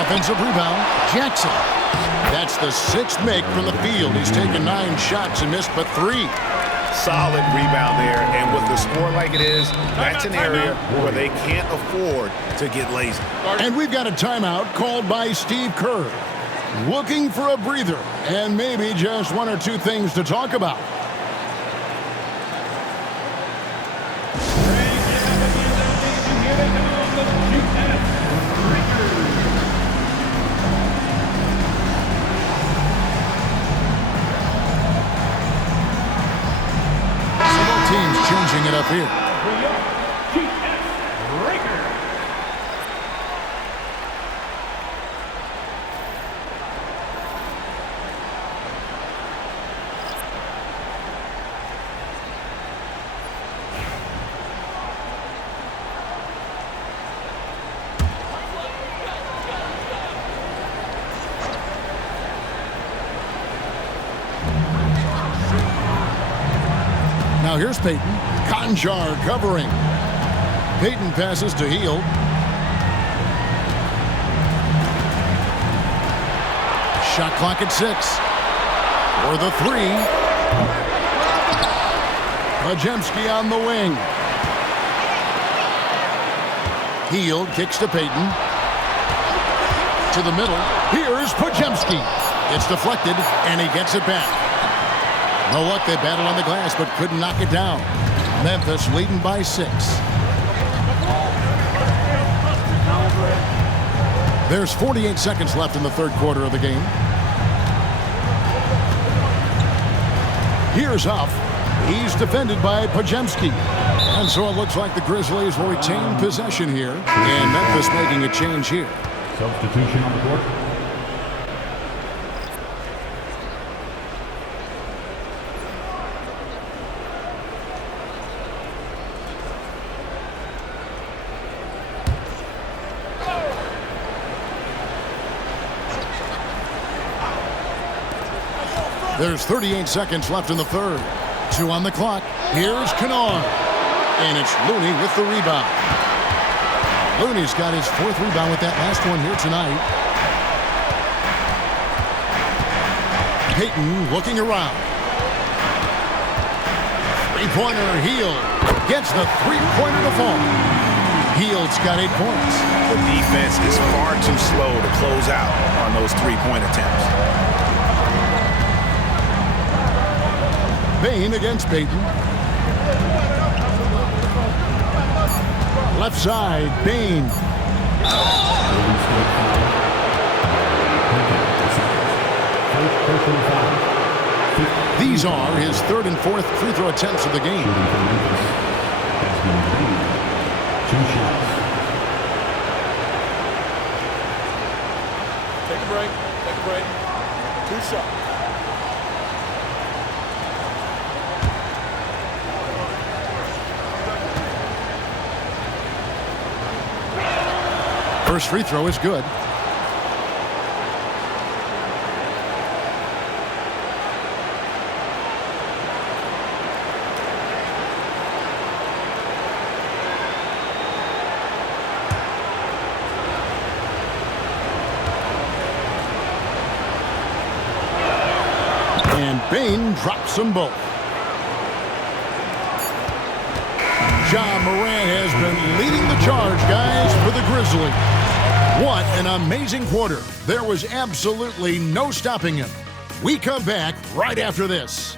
Offensive rebound, Jackson. That's the 6th make from the field. He's taken 9 shots and missed but 3. Solid rebound there, and with the score like it is, that's an area where they can't afford to get lazy. And we've got a timeout called by Steve Kerr. Looking for a breather and maybe just 1 or 2 things to talk about. Changing it up here. Now here's Payton. Conjar covering. Payton passes to Hield. Shot clock at 6. For the 3. Podziemski on the wing. Hield kicks to Payton. To the middle. Here's Podziemski. It's deflected, and he gets it back. No luck, they battled on the glass, but couldn't knock it down. Memphis leading by 6. There's 48 seconds left in the 3rd quarter of the game. Here's Huff. He's defended by Podziemski. And so it looks like the Grizzlies will retain possession here. And Memphis making a change here. Substitution on the court. There's 38 seconds left in the third. 2 on the clock. Here's Kennard. And it's Looney with the rebound. Looney's got his 4th rebound with that last one here tonight. Payton looking around. Three-pointer, Hield gets the three-pointer to fall. Hield's got 8 points. The defense is far too slow to close out on those three-point attempts. Bain against Payton. Left side, Bain. These are his 3rd and 4th free throw attempts of the game. 2 shots. Take a break. Take a break. 2 shots. First free throw is good. And Bain drops them both. Ja Morant has been leading the charge, guys, for the Grizzlies. What an amazing quarter. There was absolutely no stopping him. We come back right after this.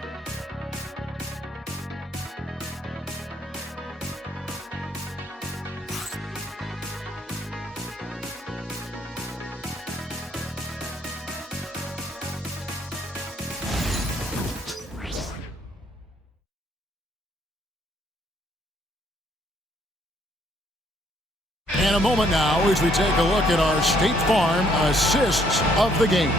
In a moment now as we take a look at our State Farm assists of the game.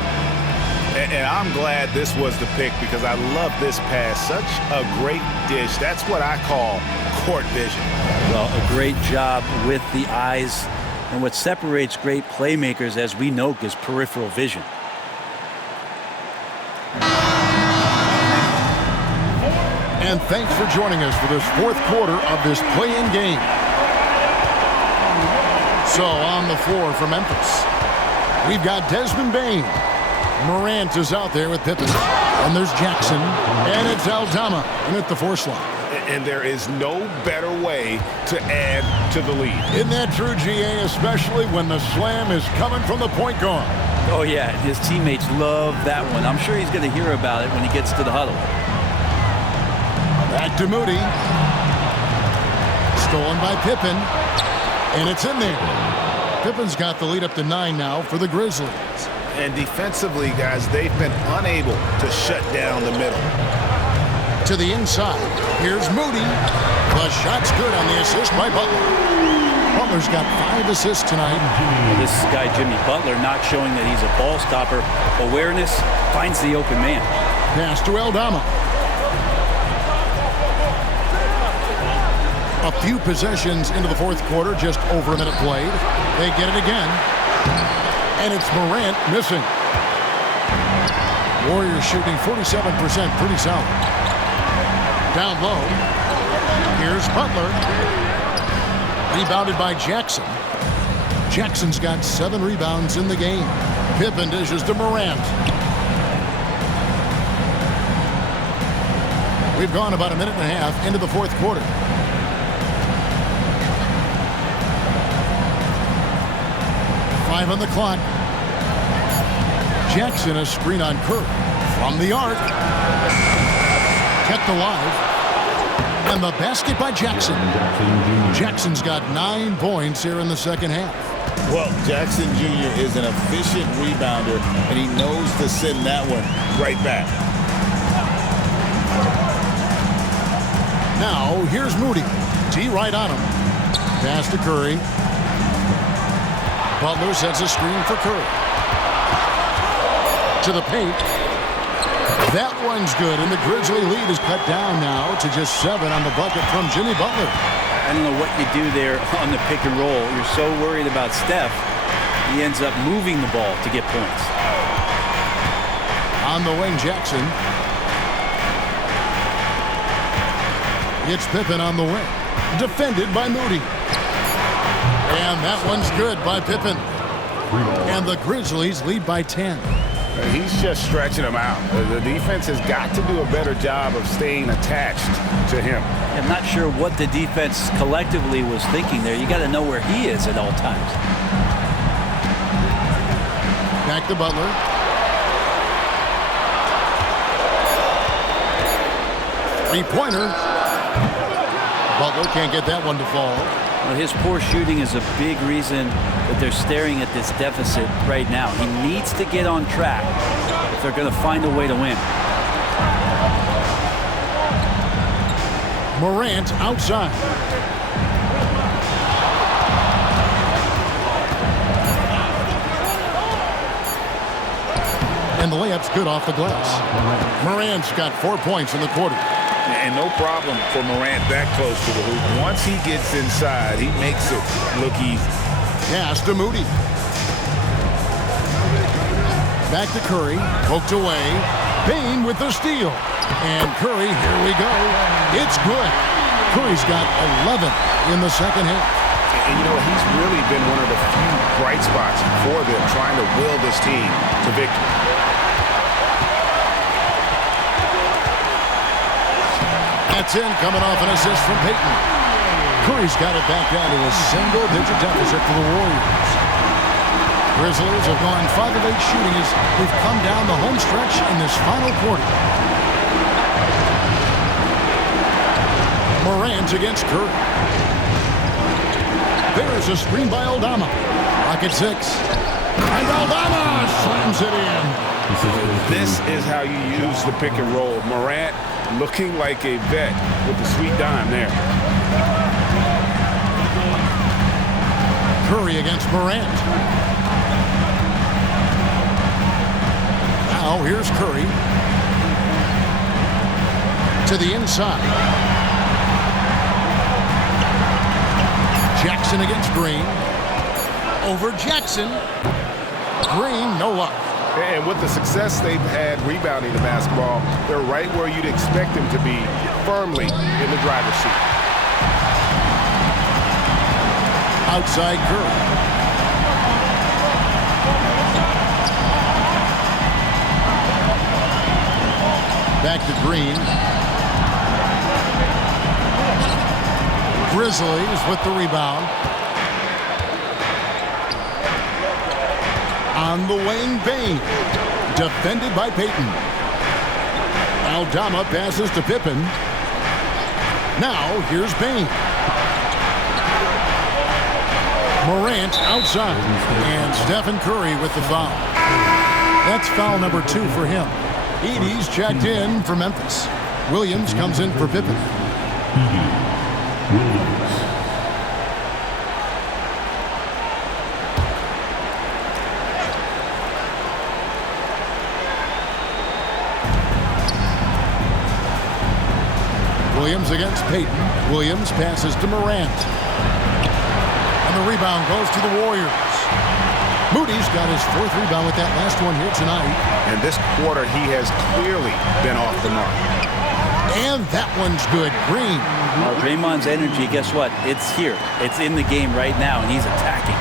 And I'm glad this was the pick because I love this pass. Such a great dish. That's what I call court vision. Well, a great job with the eyes. And what separates great playmakers, as we know, is peripheral vision. And thanks for joining us for this 4th quarter of this play-in game. So on the floor for Memphis, we've got Desmond Bain. Morant is out there with Pippen. And there's Jackson. And it's Aldama in at the 4 slot. And there is no better way to add to the lead. Isn't that true, GA, especially when the slam is coming from the point guard? Oh, yeah, his teammates love that one. I'm sure he's going to hear about it when he gets to the huddle. Back to Moody. Stolen by Pippen. And it's in there. Pippen's got the lead up to 9 now for the Grizzlies. And defensively, guys, they've been unable to shut down the middle. To the inside. Here's Moody. The shot's good on the assist by Butler. Butler's got 5 assists tonight. This guy, Jimmy Butler, not showing that he's a ball stopper. Awareness, finds the open man. Pass to Aldama. A few possessions into the 4th quarter, just over a minute played. They get it again. And it's Morant missing. Warriors shooting 47%, pretty solid. Down low. Here's Butler. Rebounded by Jackson. Jackson's got 7 rebounds in the game. Pippen dishes to Morant. We've gone about a minute and a half into the 4th quarter. On the clock. Jackson a screen on Curry from the arc. Kept alive. And the basket by Jackson. Jackson's got 9 points here in the 2nd half. Well, Jackson Jr. is an efficient rebounder, and he knows to send that one right back. Now, here's Moody. T right on him. Pass to Curry. Butler sets a screen for Curry. To the paint. That one's good, and the Grizzly lead is cut down now to just 7 on the bucket from Jimmy Butler. I don't know what you do there on the pick and roll. You're so worried about Steph, he ends up moving the ball to get points. On the wing, Jackson. It's Pippen on the wing. Defended by Moody. And that one's good by Pippen. And the Grizzlies lead by 10. He's just stretching him out. The defense has got to do a better job of staying attached to him. I'm not sure what the defense collectively was thinking there. You got to know where he is at all times. Back to Butler. Three-pointer. Butler can't get that one to fall. Well, his poor shooting is a big reason that they're staring at this deficit right now. He needs to get on track if they're going to find a way to win. Morant outside. And the layup's good off the glass. Morant's got 4 points in the quarter. And no problem for Morant that close to the hoop. Once he gets inside, he makes it look easy. Pass to Moody. Back to Curry. Poked away. Payne with the steal. And Curry, here we go. It's good. Curry's got 11 in the second half. And you know, he's really been one of the few bright spots for them, trying to will this team to victory. That's in, coming off an assist from Payton. Curry's got it back down to a single-digit deficit for the Warriors. Grizzlies have gone 5 of 8 shooting as we've come down the home stretch in this final quarter. Morant against Curry. There's a screen by Aldama. Rocket 6. And Aldama slams it in. This is how you use the pick and roll. Morant looking like a vet with the sweet dime there. Curry against Morant. Now here's Curry. To the inside. Jackson against Green. Over Jackson. Green, no luck. And with the success they've had rebounding the basketball, they're right where you'd expect them to be, firmly in the driver's seat. Outside Curry. Back to Green. Grizzlies with the rebound. On the wing, Payne. Defended by Payton. Aldama passes to Pippen. Now, here's Payne. Morant outside. And Stephen Curry with the foul. That's foul number 2 for him. Edey's checked in for Memphis. Williams comes in for Pippen. Williams against Payton. Williams passes to Morant. And the rebound goes to the Warriors. Moody's got his 4th rebound with that last one here tonight. And this quarter, he has clearly been off the mark. And that one's good. Green. Well, Draymond's energy, guess what? It's here. It's in the game right now, and he's attacking.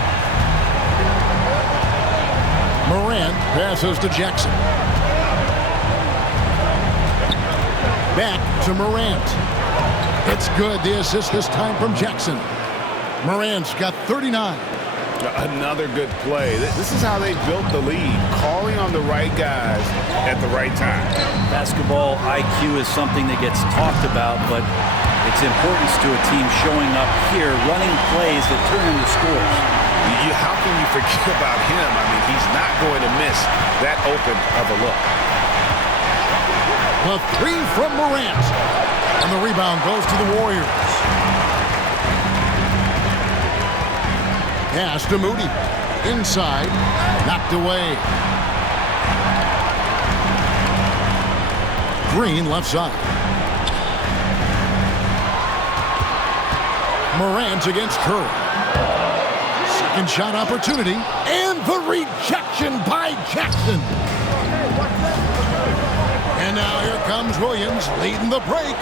Morant passes to Jackson. Back to Morant. It's good. The assist this time from Jackson. Morant's got 39. Another good play. This is how they built the lead, calling on the right guys at the right time. Basketball IQ is something that gets talked about, but its importance to a team showing up here, running plays that turn into scores. How can you forget about him? I mean, he's not going to miss that open of a look. The 3 from Morant. And the rebound goes to the Warriors. Pass to Moody. Inside. Knocked away. Green left side. Morant against Curry. Second shot opportunity. And the rejection by Jackson. And now here comes Williams leading the break.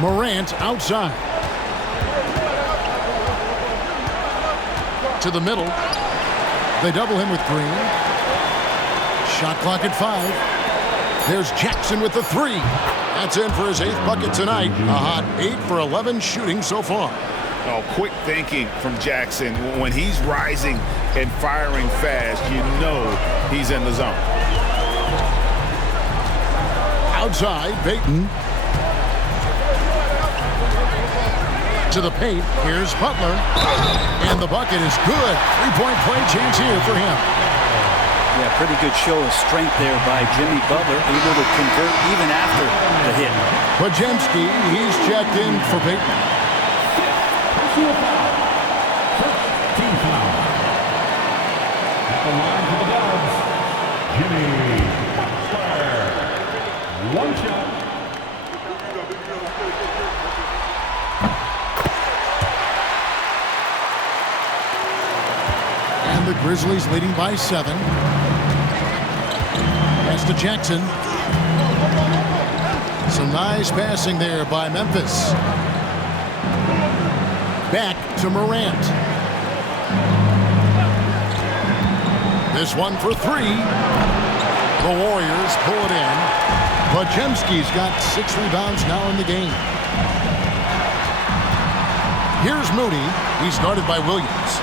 Morant outside. To the middle. They double him with Green. Shot clock at 5. There's Jackson with the 3. That's in for his 8th bucket tonight. A hot 8 for 11 shooting so far. Oh, quick thinking from Jackson. When he's rising and firing fast, you know he's in the zone. Outside, Payton. To the paint. Here's Butler. And the bucket is good. 3-point play chance here for him. Yeah, pretty good show of strength there by Jimmy Butler, able to convert even after the hit. Podziemski, he's checked in for Payton. Team foul. At the line for the Dubs, Jimmy Butler. One shot. And the Grizzlies leading by 7. Pass to Jackson. Some nice passing there by Memphis. Back to Morant. This one for 3. The Warriors pull it in. Podziemski's got 6 rebounds now in the game. Here's Moody. He's guarded by Williams.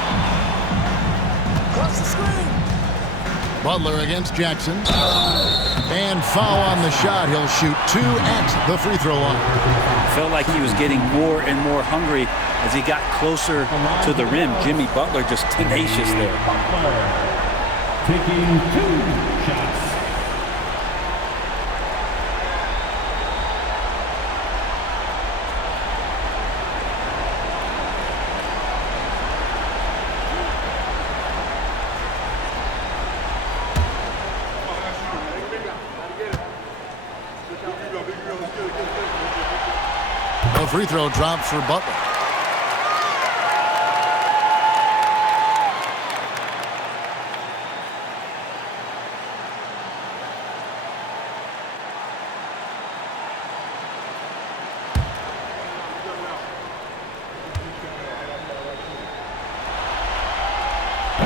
Cross the screen. Butler against Jackson. And foul on the shot. He'll shoot 2 at the free throw line. Felt like he was getting more and more hungry as he got closer to the rim. Jimmy Butler just tenacious there. Taking 2 shots. The free throw drops for Butler.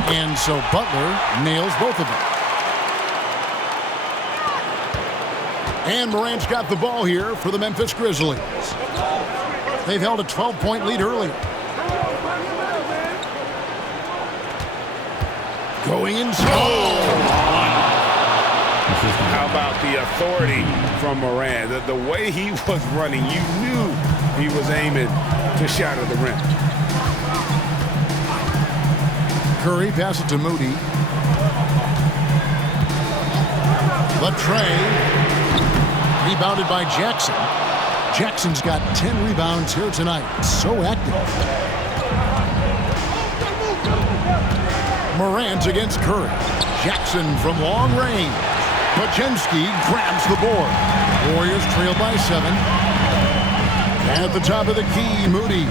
And so Butler nails both of them. And Morant's got the ball here for the Memphis Grizzlies. They've held a 12-point lead earlier. Going inside. How about the authority from Morant? The way he was running, you knew he was aiming to shatter the rim. Curry passes it to Moody. Latrey. Rebounded by Jackson. Jackson's got 10 rebounds here tonight. So active. Morant against Curry. Jackson from long range. Podziemski grabs the board. Warriors trail by 7. At the top of the key, Moody.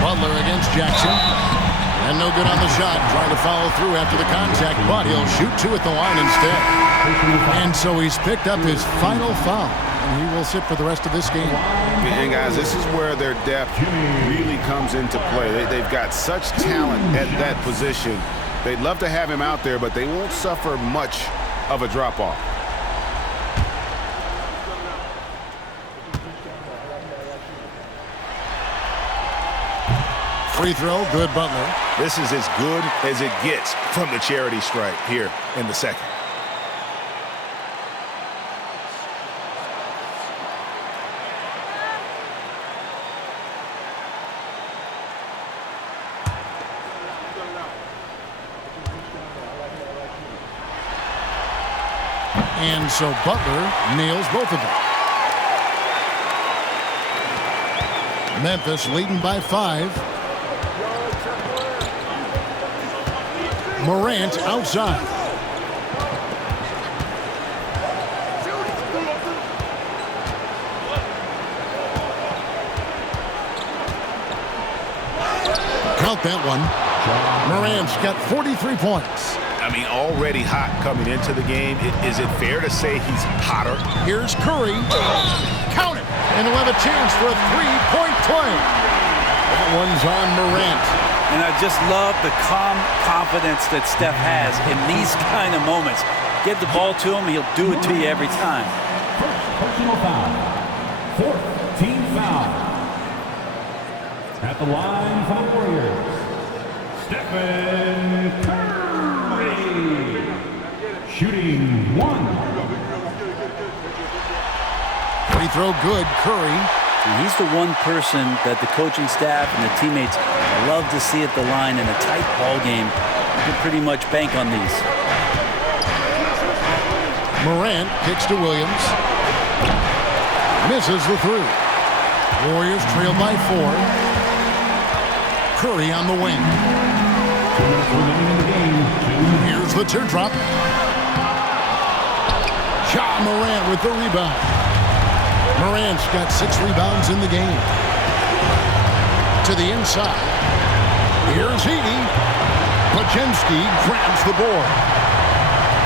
Butler against Jackson. And no good on the shot. Trying to follow through after the contact, but he'll shoot 2 at the line instead. And so he's picked up his final foul. And he will sit for the rest of this game. And guys, this is where their depth really comes into play. They've got such talent at that position. They'd love to have him out there, but they won't suffer much of a drop-off. Free throw, good Butler. This is as good as it gets from the charity stripe here in the second. And so Butler nails both of them. Memphis leading by 5. Morant outside. Count that one. Morant's got 43 points. I mean, already hot coming into the game. Is it fair to say he's hotter? Here's Curry. Count it. And he'll have a chance for a three-point play. That one's on Morant. And I just love the calm confidence that Steph has in these kind of moments. Give the ball to him, he'll do it to you every time. Personal foul. Fourth team foul. At the line for the Warriors, Stephen Curry. Shooting one. Free throw good, Curry. And he's the one person that the coaching staff and the teammates love to see at the line in a tight ball game. You can pretty much bank on these. Morant kicks to Williams. Misses the three. Warriors trail by 4. Curry on the wing. 2 minutes remaining in the game. Here's the teardrop. Ja Morant with the rebound. Morant's got 6 rebounds in the game. To the inside. Here's Edey. Podziemski grabs the board.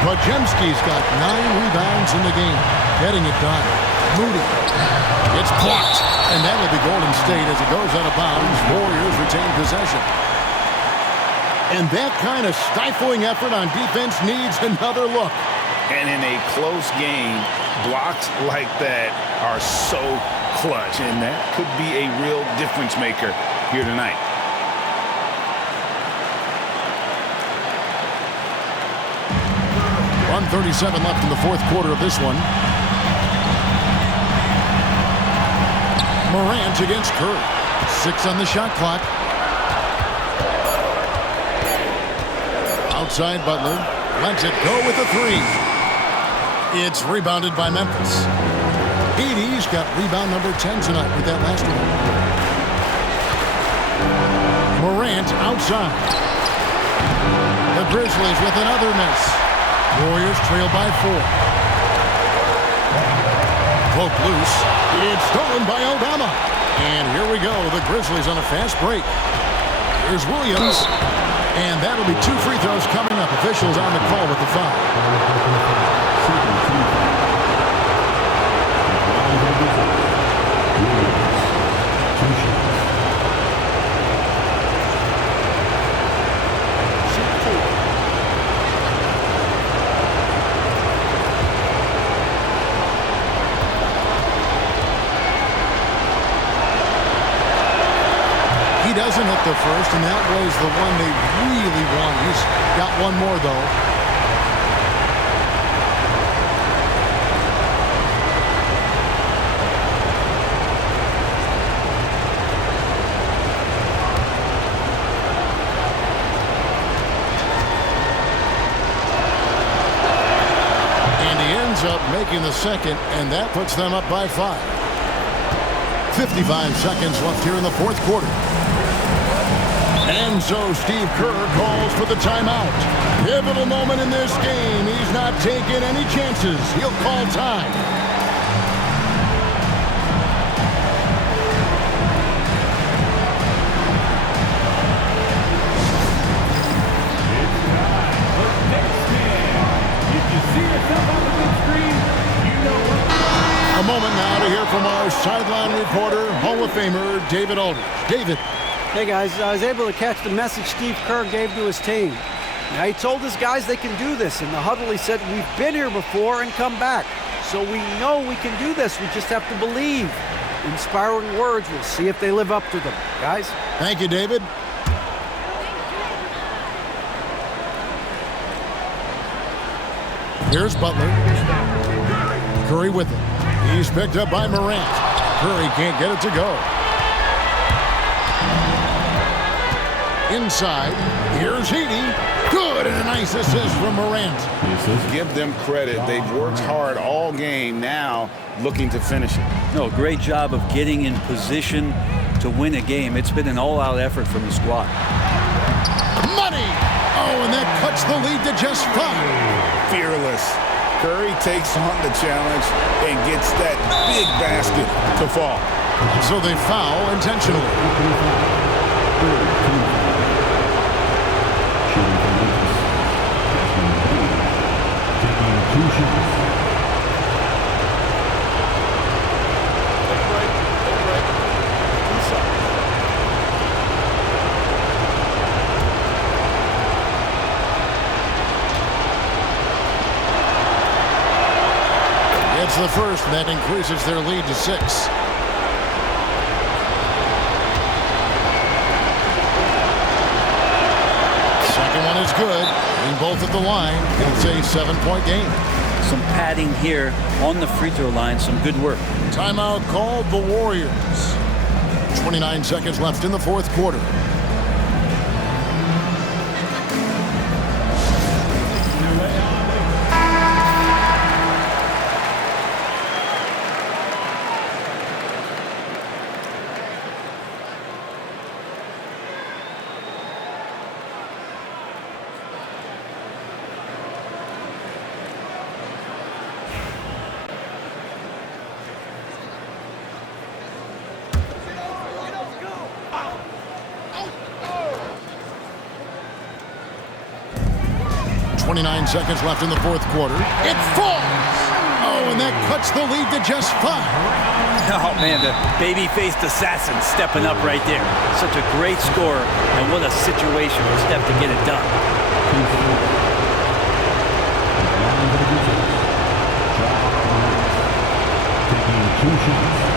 Podziemski's got 9 rebounds in the game. Getting it done. Moody. It's blocked. And that'll be Golden State as it goes out of bounds. Warriors retain possession. And that kind of stifling effort on defense needs another look. And in a close game, blocks like that are so clutch, and that could be a real difference maker here tonight. .137 left in the fourth quarter of this one. Morant against Curry. 6 on the shot clock. Outside Butler. Lets it go with a 3. It's rebounded by Memphis. Edey's got rebound number 10 tonight with that last one. Morant outside. The Grizzlies with another miss. Warriors trail by 4. Poke loose. It's stolen by Aldama. And here we go. The Grizzlies on a fast break. Here's Williams. And that'll be 2 free throws coming up. Officials on the call with the foul. He doesn't hit the first, and that was the one they really won. He's got one more, though. And he ends up making the second, and that puts them up by 5. 55 seconds left here in the fourth quarter. And so Steve Kerr calls for the timeout. Pivotal moment in this game. He's not taking any chances. He'll call time. A moment now to hear from our sideline reporter, Hall of Famer David Aldridge. David. Hey guys, I was able to catch the message Steve Kerr gave to his team. Now, he told his guys they can do this. In the huddle, he said, we've been here before and come back. So we know we can do this. We just have to believe. Inspiring words. We'll see if they live up to them. Guys? Thank you, David. Here's Butler. Curry with it. He's picked up by Morant. Curry can't get it to go. Inside, here's Edey. Good, and a nice assist from Morant. Give them credit. They've worked hard all game, now looking to finish it. No, great job of getting in position to win a game. It's been an all-out effort from the squad. Money! Oh, and that cuts the lead to just 5. Fearless. Curry takes on the challenge and gets that big basket to fall. So they foul intentionally. first. That increases their lead to 6. Second one is good. Being both at the line, it's a 7-point game. Some padding here on the free throw line. Some good work. Timeout called the Warriors. 29 seconds left in the fourth quarter. Seconds left in the fourth quarter. It falls! Oh, and that cuts the lead to just 5. Oh, man, the baby-faced assassin stepping up right there. Such a great scorer, and what a situation for Steph to get it done. Taking 2 shots.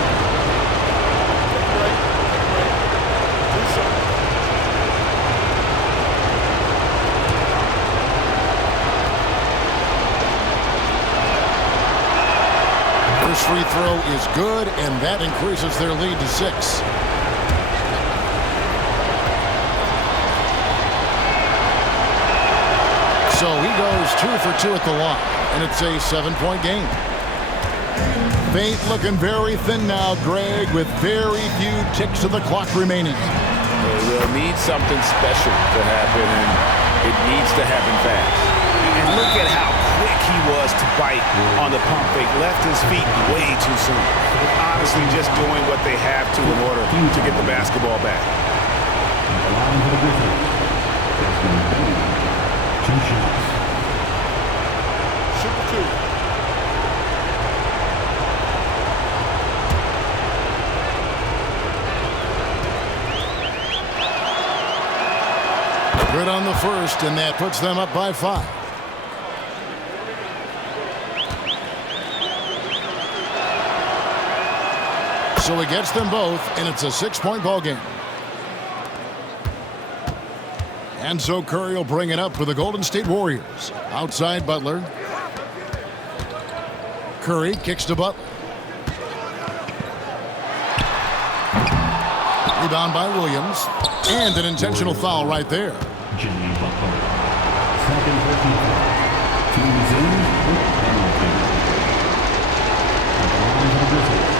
First free throw is good, and that increases their lead to 6. So he goes 2 for 2 at the line, and it's a 7-point game. Fate looking very thin now, Greg, with very few ticks of the clock remaining. They'll need something special to happen, and it needs to happen fast. And look at how quick he was to bite on the pump fake. Left his feet way too soon. Honestly, just doing what they have to in order to get the basketball back. Two shots. Shoot 2. Good on the first, and that puts them up by 5. So he gets them both, and it's a 6-point ball game. And so Curry will bring it up for the Golden State Warriors. Outside Butler. Curry kicks to Butler. Rebound by Williams. And an intentional foul right there. Jimmy Butler. Second 15. Teams in with penalty. At the line for the Grizzlies.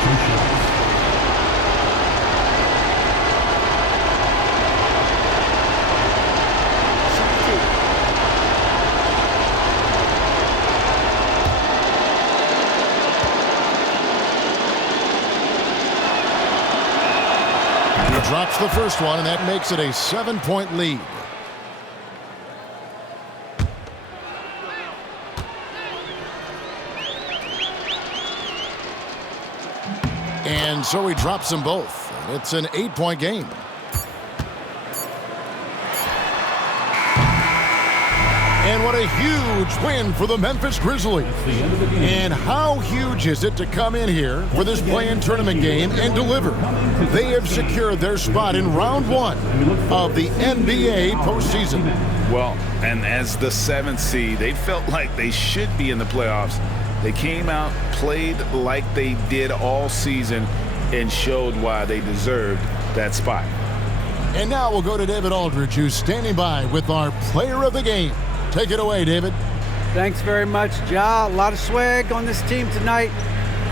Two shots. He drops the first one, and that makes it a 7-point lead. And so he drops them both. It's an 8-point game. And what a huge win for the Memphis Grizzlies. And how huge is it to come in here for this play-in tournament game and deliver? They have secured their spot in round 1 of the NBA postseason. Well, and as the 7th seed, they felt like they should be in the playoffs. They came out, played like they did all season, and showed why they deserved that spot. And now we'll go to David Aldridge, who's standing by with our player of the game. Take it away, David. Thanks very much, Ja. A lot of swag on this team tonight.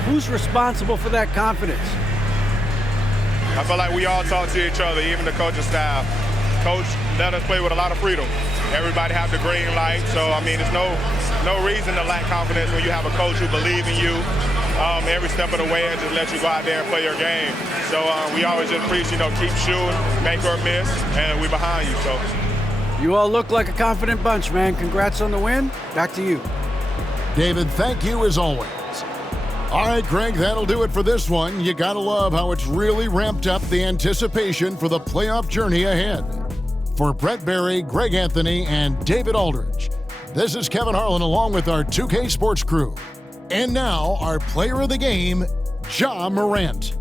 Who's responsible for that confidence? I feel like we all talk to each other, even the coaching staff. Coach let us play with a lot of freedom. Everybody have the green light, so I mean, there's no reason to lack confidence when you have a coach who believes in you every step of the way and just let you go out there and play your game. So we always just preach, keep shooting, make or miss, and we behind you. So. You all look like a confident bunch, man. Congrats on the win. Back to you. David, thank you as always. All right, Greg, that'll do it for this one. You gotta love how it's really ramped up the anticipation for the playoff journey ahead. For Brett Berry, Greg Anthony, and David Aldridge, This is Kevin Harlan along with our 2K Sports crew. And now, our player of the game, Ja Morant.